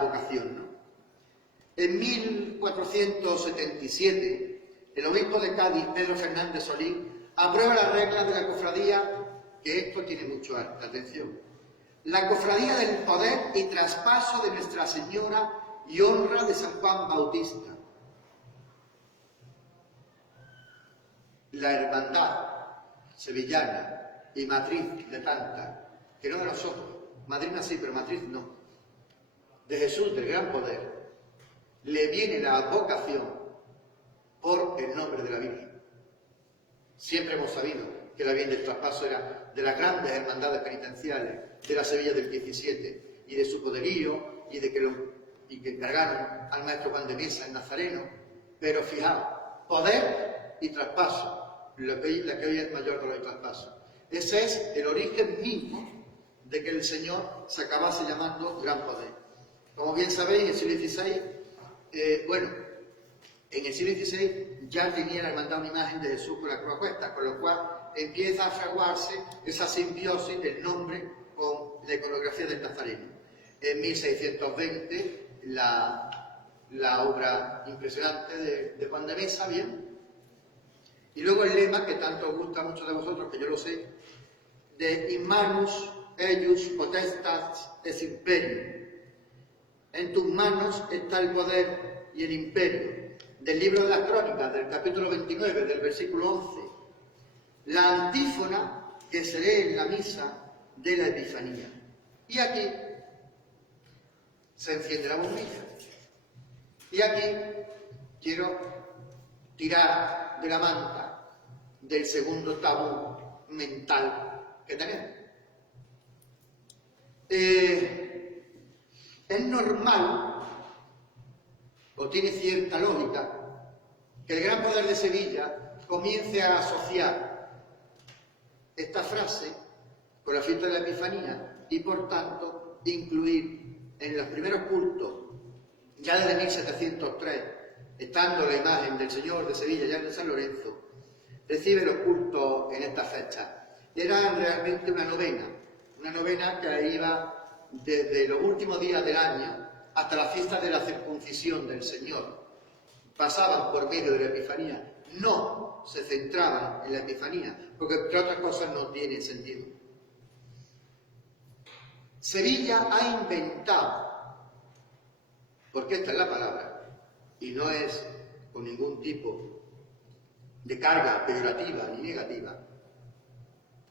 vocación, ¿no? En 1477, el obispo de Cádiz, Pedro Fernández Solís, aprueba las reglas de la cofradía, que esto tiene mucha atención. La cofradía del poder y traspaso de Nuestra Señora y honra de San Juan Bautista. La hermandad sevillana y matriz de tantas, que no de nosotros, madrina sí, pero matriz no, de Jesús del Gran Poder, le viene la vocación por el nombre de la Virgen. Siempre hemos sabido que la Virgen del Traspaso era de las grandes hermandades penitenciales de la Sevilla del 17 y de su poderío y de que encargaron al maestro Juan de Mesa, el Nazareno. Pero fijaos, poder y traspaso, la que hoy es mayor de los traspasos. Ese es el origen mismo de que el Señor se acabase llamando Gran Poder. Como bien sabéis, en el siglo XVI, en el siglo XVI ya tenía la hermandad una imagen de Jesús con la cruz a cuestas, con lo cual empieza a fraguarse esa simbiosis del nombre con la iconografía del Nazareno. En 1620, la obra impresionante de Juan de Mesa, bien. Y luego el lema que tanto os gusta a muchos de vosotros, que yo lo sé, de In manus eius potestas es imperium. En tus manos está el poder y el imperio. Del libro de las Crónicas, del capítulo 29, del versículo 11. La antífona que se lee en la misa de la Epifanía. Y aquí se enciende la bombilla. Y aquí quiero tirar de la manta del segundo tabú mental que tenemos. Es normal, o tiene cierta lógica, que el Gran Poder de Sevilla comience a asociar esta frase con la fiesta de la Epifanía y, por tanto, incluir en los primeros cultos, ya desde 1703, estando la imagen del Señor de Sevilla ya en San Lorenzo, recibe los cultos en esta fecha. Era realmente una novena que iba desde los últimos días del año hasta la fiesta de la circuncisión del Señor. Pasaban por medio de la Epifanía, no se centraban en la Epifanía, porque entre otras cosas no tiene sentido. Sevilla ha inventado, porque esta es la palabra, y no es con ningún tipo de carga peyorativa ni negativa,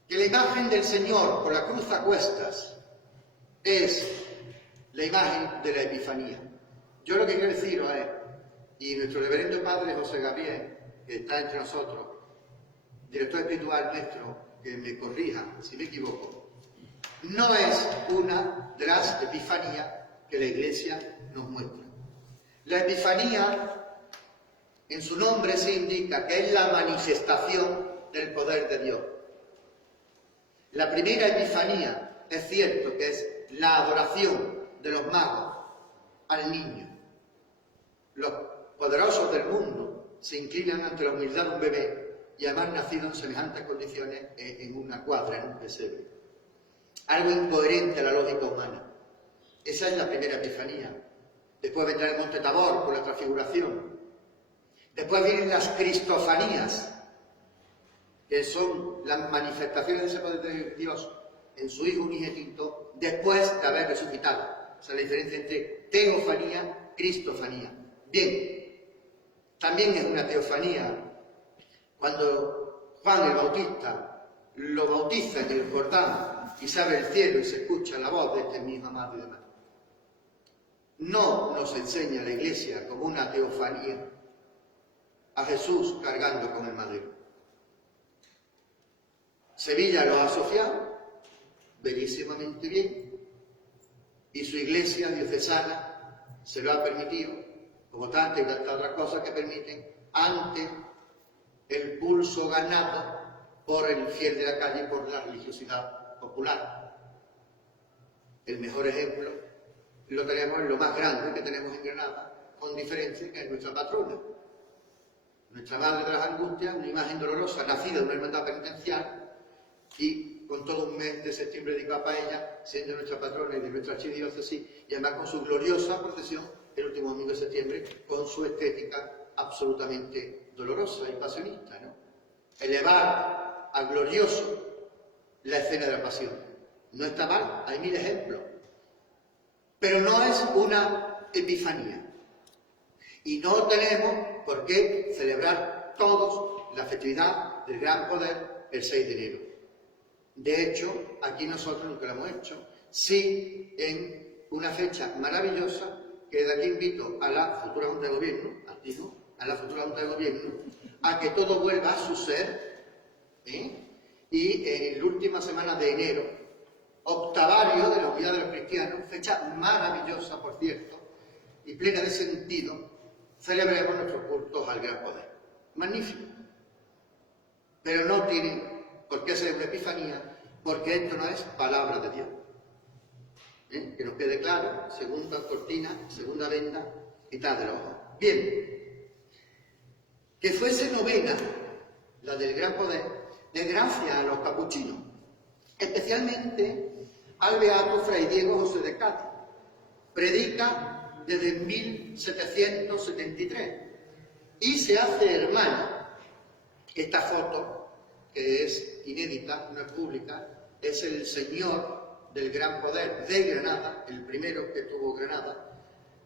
que la imagen del Señor con la cruz a cuestas es la imagen de la Epifanía. Yo lo que quiero deciros es, y nuestro reverendo padre José Gabriel, que está entre nosotros, director espiritual nuestro, que me corrija si me equivoco, no es una de las epifanías que la Iglesia nos muestra. La Epifanía, en su nombre se indica que es la manifestación del poder de Dios. La primera Epifanía es cierto que es la adoración de los magos al niño. Los poderosos del mundo se inclinan ante la humildad de un bebé y además nacido en semejantes condiciones en una cuadra, en un pesebre. Algo incoherente a la lógica humana. Esa es la primera Epifanía. Después vendrá el Monte Tabor por la transfiguración. Después vienen las Cristofanías, que son las manifestaciones de ese poder de Dios en su Hijo unigénito después de haber resucitado. O sea, la diferencia entre teofanía y cristofanía. Bien, también es una teofanía cuando Juan el Bautista lo bautiza en el Jordán y se abre el cielo y se escucha la voz de este mismo amado y demás. No nos enseña la Iglesia como una teofanía a Jesús cargando con el madero. Sevilla lo ha asociado bellísimamente bien y su Iglesia diocesana se lo ha permitido, como tantas y tantas otras cosas que permiten, ante el pulso ganado por el fiel de la calle y por la religiosidad popular. El mejor ejemplo lo tenemos en lo más grande que tenemos en Granada, con diferencia que es nuestra patrona. Nuestra Madre de las Angustias, una imagen dolorosa, nacida de una hermandad penitencial, y con todo un mes de septiembre dedicado para ella, siendo nuestra patrona y de nuestra archidiócesis, y además con su gloriosa procesión el último domingo de septiembre, con su estética absolutamente dolorosa y pasionista, ¿no? Elevar a glorioso la escena de la pasión. No está mal, hay mil ejemplos, pero no es una epifanía. Y no tenemos por qué celebrar todos la festividad del Gran Poder el 6 de enero. De hecho, aquí nosotros nunca lo hemos hecho, sí en una fecha maravillosa, que de aquí invito a la futura Junta de Gobierno, a la futura Junta de Gobierno, a que todo vuelva a su ser, y en la última semana de enero, octavario de la Unidad de los Cristianos, fecha maravillosa, por cierto, y plena de sentido, celebremos nuestros cultos al Gran Poder. Magnífico. Pero no tiene por qué ser una epifanía, porque esto no es palabra de Dios. Que nos quede claro, segunda cortina, segunda venda, quitada del ojo. Bien, que fuese novena, la del Gran Poder, de gracia a los capuchinos, especialmente al beato Fray Diego José de Cádiz. Predica desde 1773 y se hace hermano. Esta foto, que es inédita, no es pública, es el señor del Gran Poder de Granada, el primero que tuvo Granada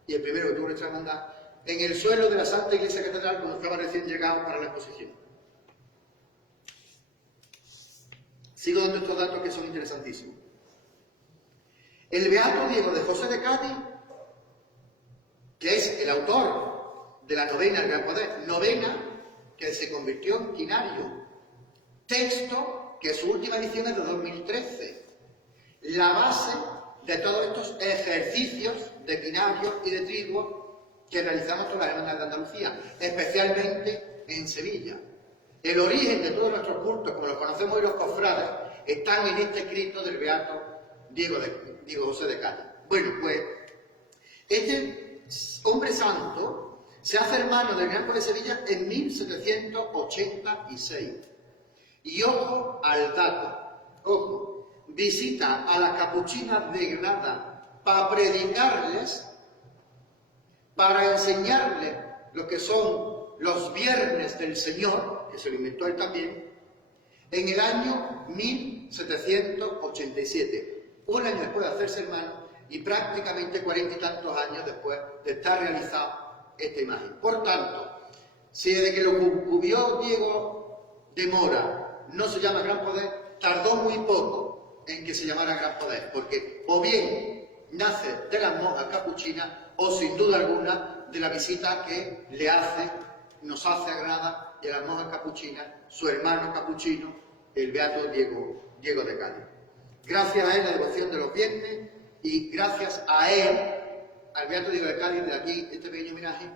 y el primero que tuvo nuestra hermandad, en el suelo de la Santa Iglesia Catedral cuando estaba recién llegado para la exposición. Sigo dando estos datos que son interesantísimos. El beato Diego de José de Cádiz, que es el autor de la novena del Gran Poder, novena que se convirtió en quinario, texto que su última edición es de 2013, la base de todos estos ejercicios de quinario y de triduo que realizamos todas las hermanas de Andalucía, especialmente en Sevilla. El origen de todos nuestros cultos, como los conocemos hoy los cofrades, están en este escrito del beato Diego José de Cádiz. Bueno, pues este hombre santo se hace hermano del Gran Poder de Sevilla en 1786. Y ojo al dato, ojo, visita a las capuchinas de Granada para predicarles, para enseñarles lo que son los viernes del Señor, que se lo inventó él también, en el año 1787, un año después de hacerse hermano y prácticamente 40 y tantos años después de estar realizada esta imagen. Por tanto, si desde que lo cubrió Diego de Mora no se llama Gran Poder, tardó muy poco en que se llamara Gran Poder, porque o bien nace de las monjas capuchinas o sin duda alguna de la visita que nos hace a Granada y a las monjas capuchinas, su hermano capuchino, el beato Diego de Cádiz. Gracias a él la devoción de los viernes y gracias a él, al beato Diego de Cádiz, de aquí este pequeño homenaje,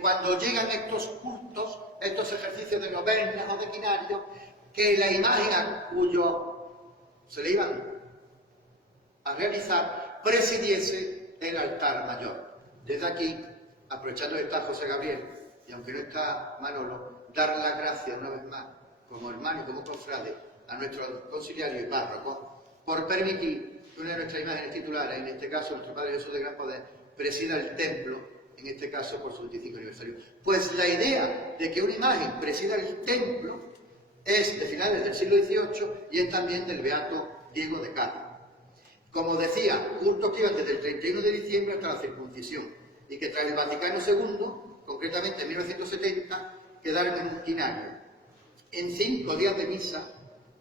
cuando llegan estos cultos, estos ejercicios de novenas o de quinario, que la imagen a cuyo se le iban a realizar presidiese el altar mayor. Desde aquí, aprovechando que está José Gabriel, y aunque no está Manolo, dar las gracias una vez más, como hermano y como cofrade, a nuestro conciliario y párroco, por permitir que una de nuestras imágenes titulares, en este caso nuestro Padre Jesús de Gran Poder, presida el templo, en este caso por su 25 aniversario. Pues la idea de que una imagen presida el templo es de finales del siglo XVIII y es también del beato Diego de Cádiz. Como decía, cultos que iban desde el 31 de diciembre hasta la circuncisión, y que tras el Vaticano II, concretamente en 1970, quedaron en un quinario, en 5 días de misa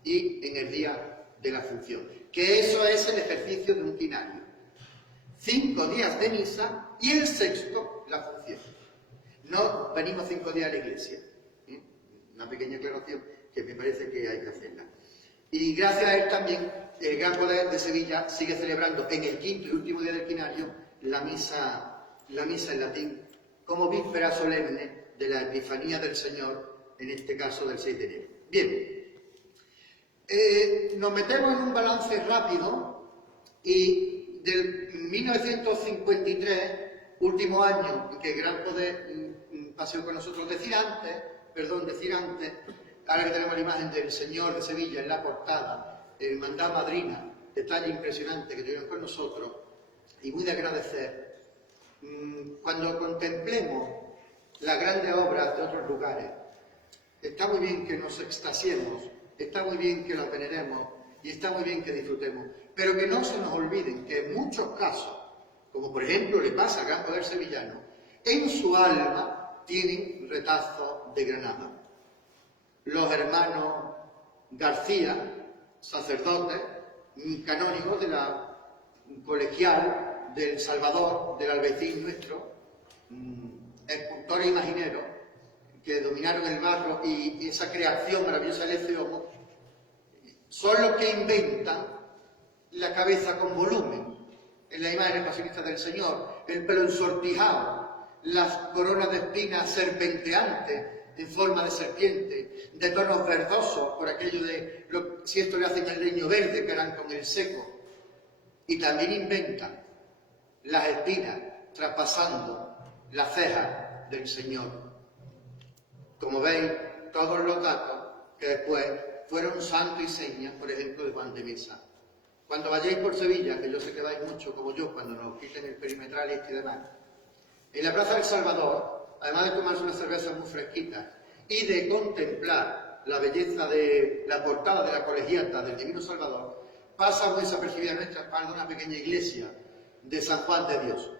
y en el día de la función. Que eso es el ejercicio de un quinario. 5 días de misa y el sexto, la función. No venimos 5 días a la iglesia. Una pequeña aclaración que me parece que hay que hacerla. Y gracias a él también, el Gran Poder de Sevilla sigue celebrando en el quinto y último día del quinario la misa en latín, como víspera solemne de la Epifanía del Señor, en este caso del 6 de enero. Bien, nos metemos en un balance rápido y del 1953 último año en que el Gran Poder paseó con nosotros, decir antes, ahora que tenemos la imagen del Señor de Sevilla en la portada, Hermandad Madrina, detalle impresionante que tuvieron con nosotros, y muy de agradecer, cuando contemplemos las grandes obras de otros lugares, está muy bien que nos extasiemos, está muy bien que las veneremos y está muy bien que disfrutemos, pero que no se nos olviden que en muchos casos, como por ejemplo le pasa al Gran Poder sevillano, en su alma tienen retazos de Granada. Los hermanos García, sacerdotes, canónigos de la colegial del Salvador, del Albaicín nuestro, escultores imagineros que dominaron el barro y esa creación maravillosa del Eceomo, son los que inventan la cabeza con volumen, en la imagen pasionista del Señor, el pelo ensortijado, las coronas de espinas serpenteantes en forma de serpiente, de tonos verdosos, por aquello de si esto le hacen el leño verde, que harán con el seco. Y también inventan las espinas traspasando la ceja del Señor. Como veis, todos los datos que después fueron santo y seña, por ejemplo, de Juan de Mesa. Cuando vayáis por Sevilla, que yo sé que vais mucho como yo, cuando nos quiten el perimetral y demás, en la Plaza del Salvador, además de tomarse unas cervezas muy fresquitas y de contemplar la belleza de la portada de la colegiata del Divino Salvador, pasa muy desapercibida a nuestra espalda una pequeña iglesia de San Juan de Dios,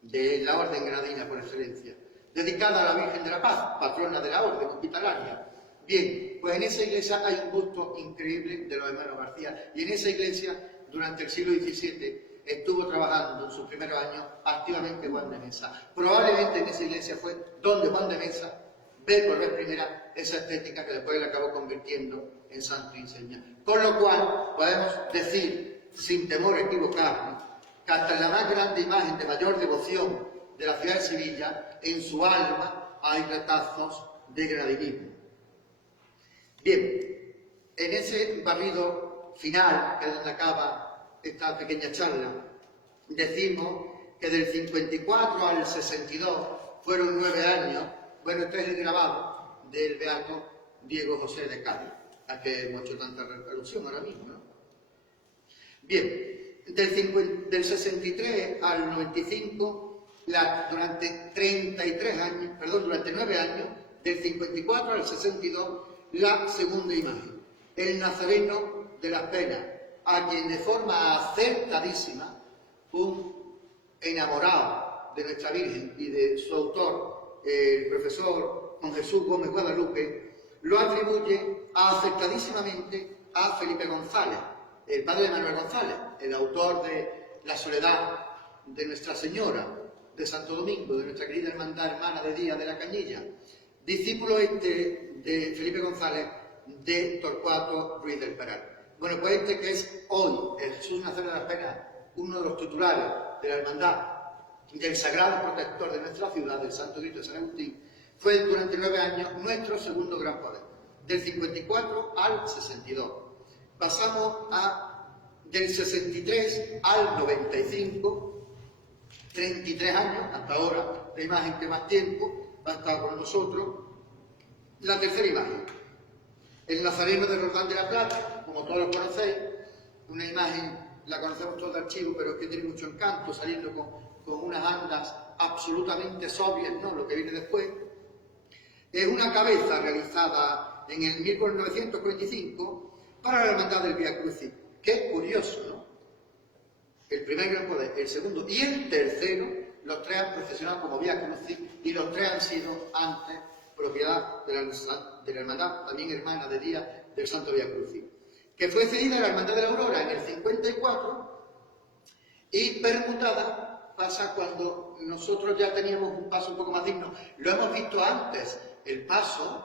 de la Orden Granadina por excelencia, dedicada a la Virgen de la Paz, patrona de la Orden Hospitalaria. Bien, pues en esa iglesia hay un busto increíble de los hermanos García, y en esa iglesia, durante el siglo XVII, estuvo trabajando en sus primeros años activamente Juan de Mesa. Probablemente en esa iglesia fue donde Juan de Mesa ve por vez primera esa estética que después le acabó convirtiendo en santo y seña. Con lo cual, podemos decir, sin temor a equivocarnos, que hasta en la más grande imagen de mayor devoción de la ciudad de Sevilla, en su alma hay retazos de granadinismo. Bien, en ese barrido final, que es donde acaba esta pequeña charla, decimos que del 54 al 62 fueron 9 años, bueno, este es el grabado del beato Diego José de Cádiz, a que hemos hecho tanta alusión ahora mismo, ¿no? Bien, del 63 al 95, durante 9 años, del 54 al 62, la segunda imagen, el Nazareno de las Penas, a quien de forma acertadísima un enamorado de nuestra Virgen y de su autor, el profesor Juan Jesús Gómez Guadalupe, lo atribuye acertadísimamente a Felipe González, el padre de Manuel González, el autor de La Soledad de Nuestra Señora de Santo Domingo, de nuestra querida hermandad hermana de Díaz de la Cañilla, discípulo de Felipe González de Torcuato Ruiz del Peral. Bueno, pues este que es hoy el Jesús Nazareno de las Penas, uno de los titulares de la hermandad del sagrado protector de nuestra ciudad, del Santo Cristo de San Agustín, fue durante 9 años nuestro segundo gran poder, del 54 al 62. Pasamos del 63 al 95, 33 años, hasta ahora la imagen que más tiempo ha estado con nosotros. La tercera imagen, el Nazareno de Roldán de la Plata, como todos lo conocéis, una imagen, la conocemos todos de archivo, pero que tiene mucho encanto, saliendo con unas andas absolutamente sobrias, ¿no? Lo que viene después. Es una cabeza realizada en el 1945 para la hermandad del Vía Crucis. Qué curioso, ¿no? El primer gran poder, el segundo y el tercero, los 3 han procesionado como Vía Crucis y los 3 han sido antes propiedad de la hermandad, también hermana de Díaz del Santo Vía Crucis, que fue cedida a la Hermandad de la Aurora en el 54 y permutada pasa cuando nosotros ya teníamos un paso un poco más digno. Lo hemos visto antes, en el paso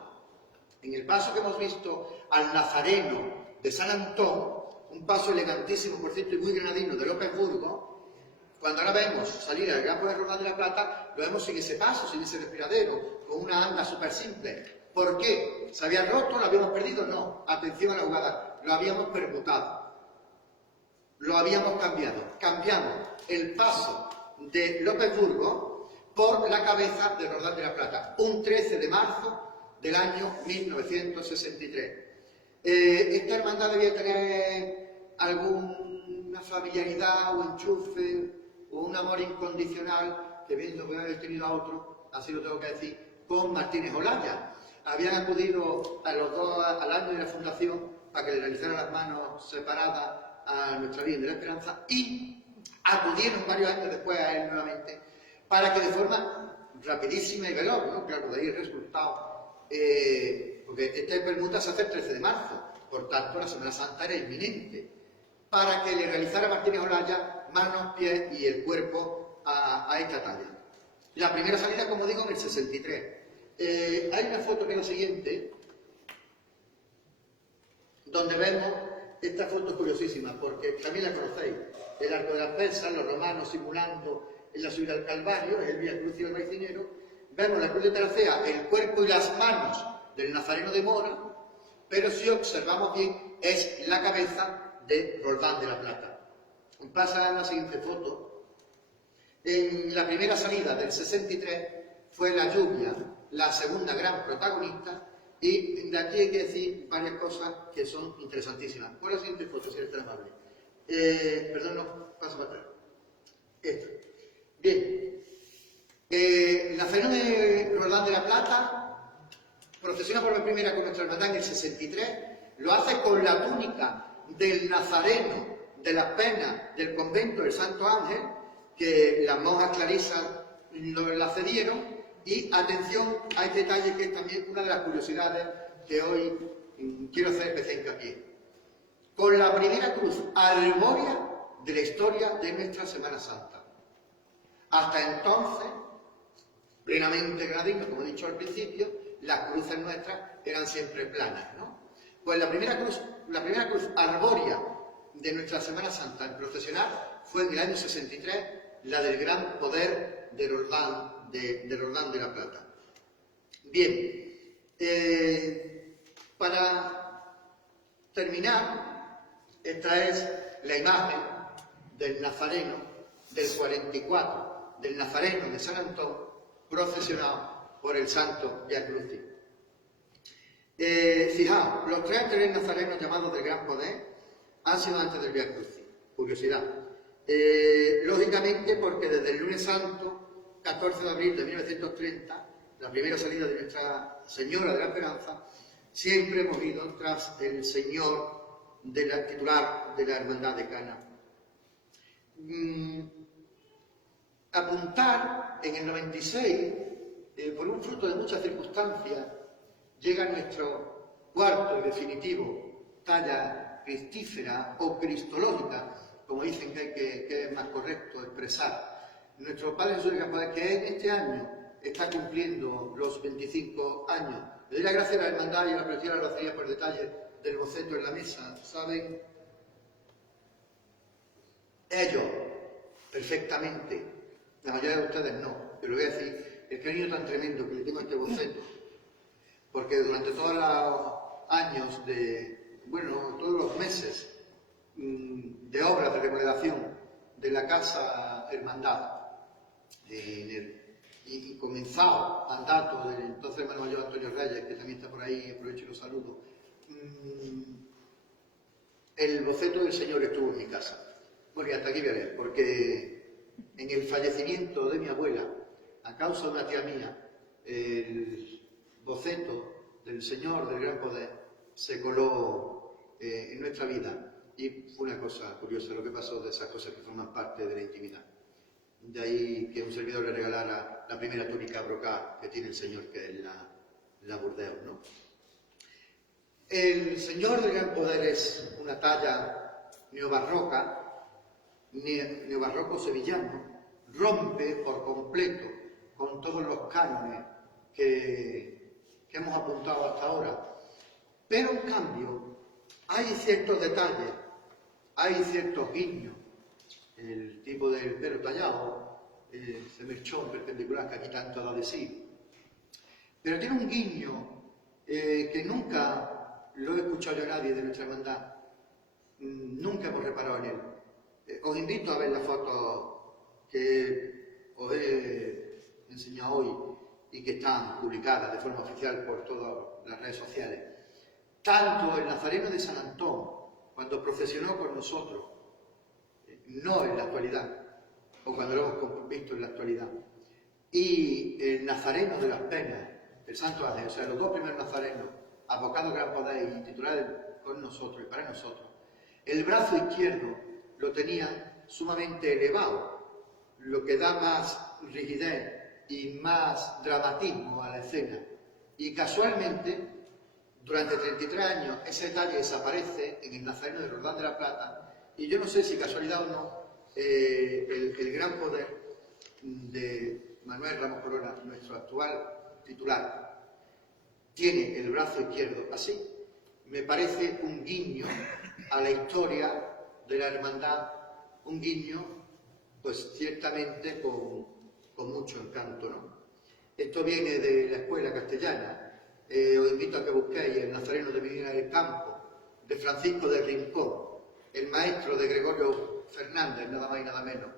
que hemos visto al Nazareno de San Antón, un paso elegantísimo, por cierto, y muy granadino de López Burgo. Cuando ahora vemos salir al Gran Poder Roldán de la Plata, lo vemos sin ese paso, sin ese respiradero, con una anda súper simple. ¿Por qué? ¿Se había roto? ¿Lo habíamos perdido? No. Atención a la jugada. Lo habíamos permutado. Lo habíamos cambiado. Cambiamos el paso de López Burgos por la cabeza de Roldán de la Plata, un 13 de marzo del año 1963. Esta hermandad debía tener alguna familiaridad o enchufe o un amor incondicional, que viendo que haber tenido a otro, así lo tengo que decir, con Martínez Olaya. Habían acudido a los dos al año de la fundación para que le realizaran las manos separadas a Nuestra Virgen de la Esperanza y acudieron varios años después a él nuevamente para que de forma rapidísima y veloz, ¿no? Claro, de ahí el resultado, porque esta permuta se hace el 13 de marzo, por tanto la Semana Santa era inminente, para que le realizara Martínez Olaya manos, pies y el cuerpo a esta talla. La primera salida, como digo, en el 63. Hay una foto que es la siguiente, donde vemos, esta foto es curiosísima, porque también la conocéis, el arco de las persas, los romanos simulando en la subida al Calvario, es el Vía Crucis del Baicinero, vemos la cruz de Tercea, el cuerpo y las manos del Nazareno de Mora, pero si observamos bien, es la cabeza de Roldán de la Plata. Pasa en la siguiente foto. En la primera salida del 63 fue la lluvia la segunda gran protagonista, y de aquí hay que decir varias cosas que son interesantísimas. Por la siguiente foto, si eres tan amable. Perdón, no, paso para atrás. Esta. Bien. Nazareno de Roldán de la Plata procesiona por vez primera con nuestra hermandad en el 63, lo hace con la túnica del Nazareno de las Penas del convento del Santo Ángel, que las monjas clarisas la cedieron. Y atención a este detalle, que es también una de las curiosidades que hoy quiero hacer especial hincapié. Con la primera cruz arbórea de la historia de nuestra Semana Santa. Hasta entonces, plenamente gradino, como he dicho al principio, las cruces nuestras eran siempre planas, ¿no? Pues la primera cruz arbórea de nuestra Semana Santa en procesionar fue en el año 63, la del gran poder de Roldán de la Plata. Bien, para terminar, esta es la imagen del Nazareno del 44, del Nazareno de San Antón, procesionado por el Santo Vía Crucis. Fijaos, los tres nazarenos llamados del Gran Poder han sido antes del Vía Crucis. Curiosidad. Lógicamente, porque desde el lunes santo, 14 de abril de 1930, la primera salida de Nuestra Señora de la Esperanza, siempre hemos ido tras el señor titular de la Hermandad de Cana. Apuntar en el 96, por un fruto de muchas circunstancias, llega nuestro cuarto y definitivo talla cristífera o cristológica, como dicen que es más correcto expresar. Nuestro Padre Jesús de Campoder, que en este año está cumpliendo los 25 años. Le doy las gracias a la Hermandad y a la Presidencia de la Rocería por el detalle del boceto en la mesa. ¿Saben? Ellos, perfectamente, la mayoría de ustedes no, pero voy a decir el cariño tan tremendo que le tengo a este boceto, porque durante todos los años todos los meses de obras de remodelación de la Casa Hermandad, y comenzado mandato del entonces hermano mayor Antonio Reyes, que también está por ahí, aprovecho y lo saludo, el boceto del Señor estuvo en mi casa. Porque hasta aquí voy a leer, porque en el fallecimiento de mi abuela, a causa de una tía mía, el boceto del Señor del Gran Poder se coló en nuestra vida, y fue una cosa curiosa lo que pasó, de esas cosas que forman parte de la intimidad. De ahí que un servidor le regalara la primera túnica brocada que tiene el Señor, que es la Burdeos, ¿no? El Señor del Gran Poder es una talla neobarroca, neobarroco sevillano, rompe por completo con todos los cánones que hemos apuntado hasta ahora. Pero en cambio, hay ciertos detalles, hay ciertos guiños. El tipo del pelo tallado, ese mechón perpendicular que aquí tanto da de sí. Pero tiene un guiño que nunca lo he escuchado yo a nadie de nuestra hermandad. Nunca hemos reparado en él. Os invito a ver la foto que os he enseñado hoy y que están publicadas de forma oficial por todas las redes sociales. Tanto el Nazareno de San Antón, cuando procesionó con nosotros, no en la actualidad, o cuando lo hemos visto en la actualidad, y el Nazareno de las Penas, el Santo Ángel, o sea, los dos primeros nazarenos, abocados gran poder y titulares con nosotros y para nosotros, el brazo izquierdo lo tenían sumamente elevado, lo que da más rigidez y más dramatismo a la escena. Y casualmente, durante 33 años, ese detalle desaparece en el Nazareno de Roldán de la Plata, y yo no sé si casualidad o no, el gran poder de Manuel Ramos Corona, nuestro actual titular, tiene el brazo izquierdo así. Me parece un guiño a la historia de la hermandad, un guiño, pues ciertamente con mucho encanto, ¿no? Esto viene de la escuela castellana. Os invito a que busquéis el Nazareno de Medina del Campo, de Francisco de Rincón, el maestro de Gregorio Fernández, nada más y nada menos.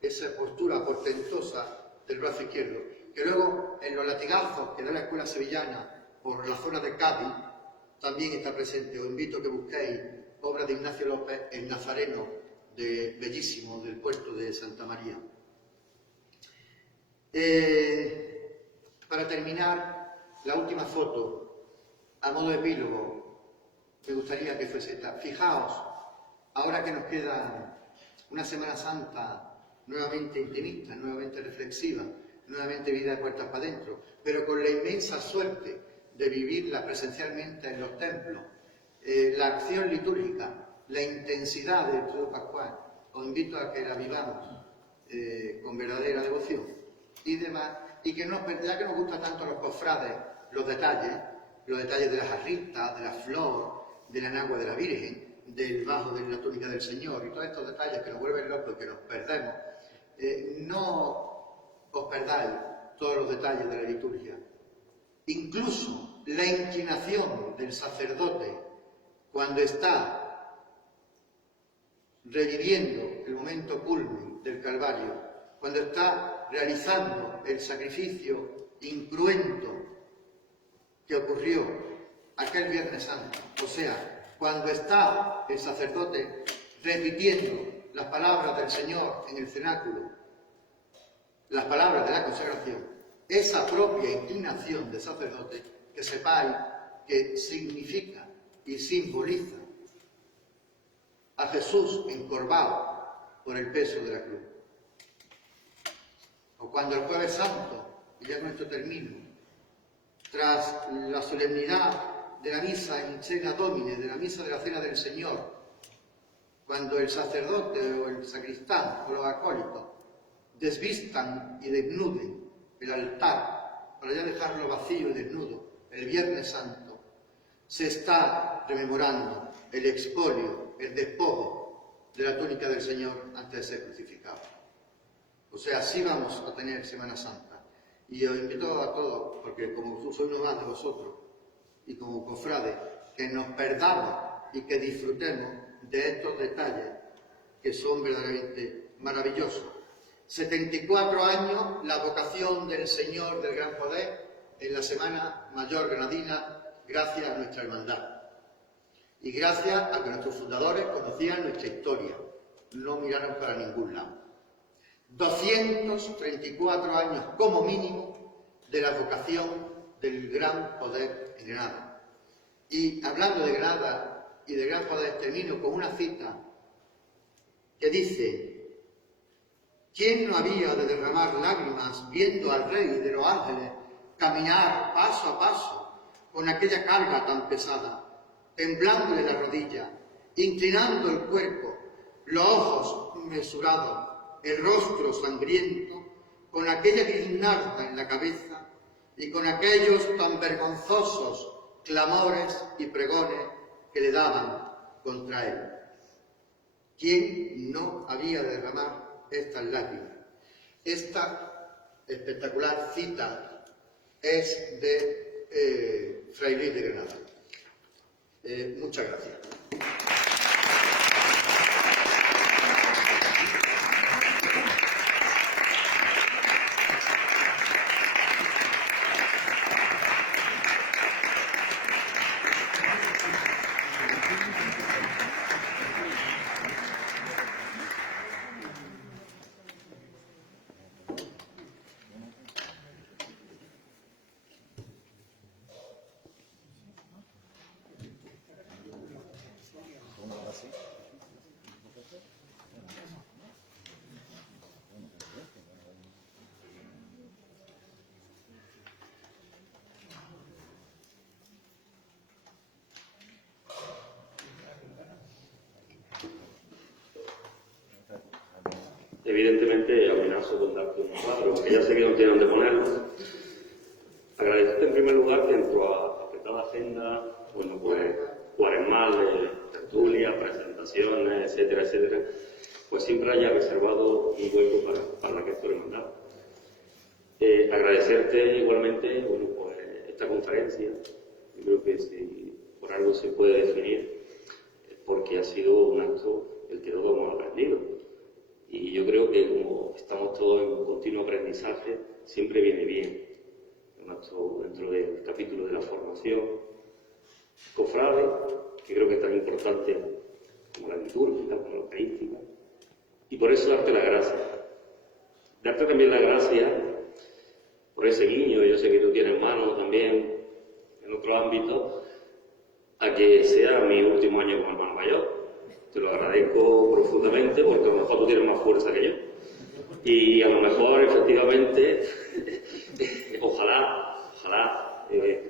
Esa postura portentosa del brazo izquierdo, que luego en los latigazos que da la escuela sevillana por la zona de Cádiz también está presente. Os invito a que busquéis obras de Ignacio López, el Nazareno bellísimo del puerto de Santa María. Para terminar, la última foto, a modo de epílogo, me gustaría que fuese esta. Fijaos, ahora que nos queda una Semana Santa nuevamente intimista, nuevamente reflexiva, nuevamente vida de puertas para adentro, pero con la inmensa suerte de vivirla presencialmente en los templos, la acción litúrgica, la intensidad del Triduo Pascual, os invito a que la vivamos con verdadera devoción y demás, y que ya que nos gustan tanto los cofrades, los detalles de la jarrita, de la flor, de la enagua de la Virgen, del bajo de la túnica del Señor, y todos estos detalles que nos vuelven locos y que nos perdemos, no os perdáis todos los detalles de la liturgia. Incluso la inclinación del sacerdote cuando está reviviendo el momento culmen del Calvario, cuando está realizando el sacrificio incruento que ocurrió aquel Viernes Santo, o sea, cuando está el sacerdote repitiendo las palabras del Señor en el cenáculo, las palabras de la consagración, esa propia inclinación del sacerdote, que sepáis que significa y simboliza a Jesús encorvado por el peso de la cruz. O cuando el Jueves Santo, y ya con esto termino, tras la solemnidad de la misa in cena Domine, de la misa de la Cena del Señor, cuando el sacerdote o el sacristán o los acólitos desvistan y desnuden el altar para ya dejarlo vacío y desnudo el Viernes Santo, se está rememorando el expolio, el despojo de la túnica del Señor antes de ser crucificado. O sea, así vamos a tener Semana Santa. Y os invito a todos, porque como soy uno más de vosotros, y como cofrades, que nos perdamos y que disfrutemos de estos detalles que son verdaderamente maravillosos. 74 años, la vocación del Señor del Gran Poder en la Semana Mayor Granadina, gracias a nuestra hermandad. Y gracias a que nuestros fundadores conocían nuestra historia, no miraron para ningún lado. 234 años como mínimo de la vocación del Gran Poder en Granada. Y hablando de Granada y del Gran Poder, termino con una cita que dice: ¿quién no había de derramar lágrimas viendo al Rey de los Ángeles caminar paso a paso con aquella carga tan pesada, temblándole la rodilla, inclinando el cuerpo, los ojos mesurados, el rostro sangriento, con aquella guirnalda en la cabeza y con aquellos tan vergonzosos clamores y pregones que le daban contra él? ¿Quién no había de derramar estas lágrimas? Esta espectacular cita es de Fray Luis de Granada. Muchas gracias. Evidentemente amenazo con darte unos cuadros, porque ya sé que no tienen dónde ponerlos. Agradecerte en primer lugar que en tu apretada agenda, bueno, pues cuaresmal, tertulias, presentaciones, etcétera, etcétera, pues siempre haya reservado un hueco para la Quinta Hermandad. Agradecerte igualmente, bueno, pues esta conferencia. Yo creo que si por algo se puede definir, es porque ha sido un acto el que todos hemos aprendido. Y yo creo que como estamos todos en un continuo aprendizaje, siempre viene bien. Un acto dentro del capítulo de la formación cofrade, que creo que es tan importante como la litúrgica, como la eucarística. Y por eso darte las gracias. Darte también las gracias por ese guiño, yo sé que tú tienes mano también en otro ámbito, a que sea mi último año como hermano mayor. Te lo agradezco profundamente porque a lo mejor tú tienes más fuerza que yo. Y a lo mejor, efectivamente, ojalá,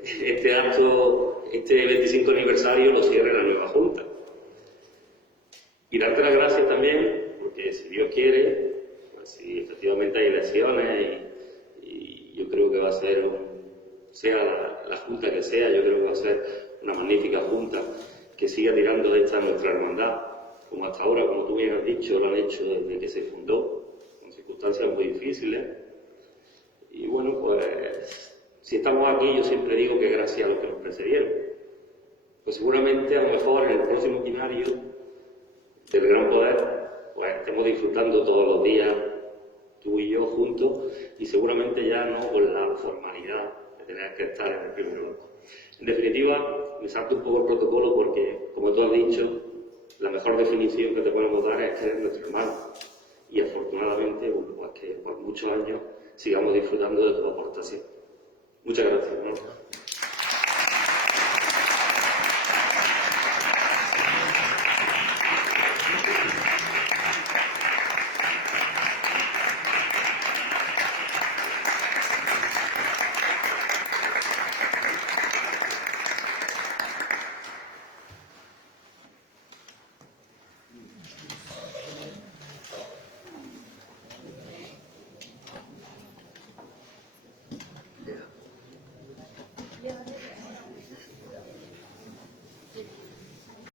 este acto, este 25 aniversario lo cierre la nueva Junta. Y darte las gracias también, porque si Dios quiere, pues si efectivamente hay elecciones y yo creo que va a ser, sea la Junta que sea, yo creo que va a ser una magnífica Junta que siga tirando de esta nuestra hermandad, como hasta ahora, como tú bien has dicho, lo han hecho desde que se fundó, con circunstancias muy difíciles. Y bueno, pues si estamos aquí, yo siempre digo que gracias a los que nos precedieron. Pues seguramente a lo mejor en el próximo quinario del Gran Poder, pues estemos disfrutando todos los días, tú y yo juntos, y seguramente ya no con la formalidad de tener que estar en el primer banco. En definitiva, me salto un poco el protocolo porque, como tú has dicho, la mejor definición que te podemos dar es que eres nuestro hermano. Y afortunadamente, bueno, pues que por muchos años sigamos disfrutando de tu aportación. Muchas gracias, hermano.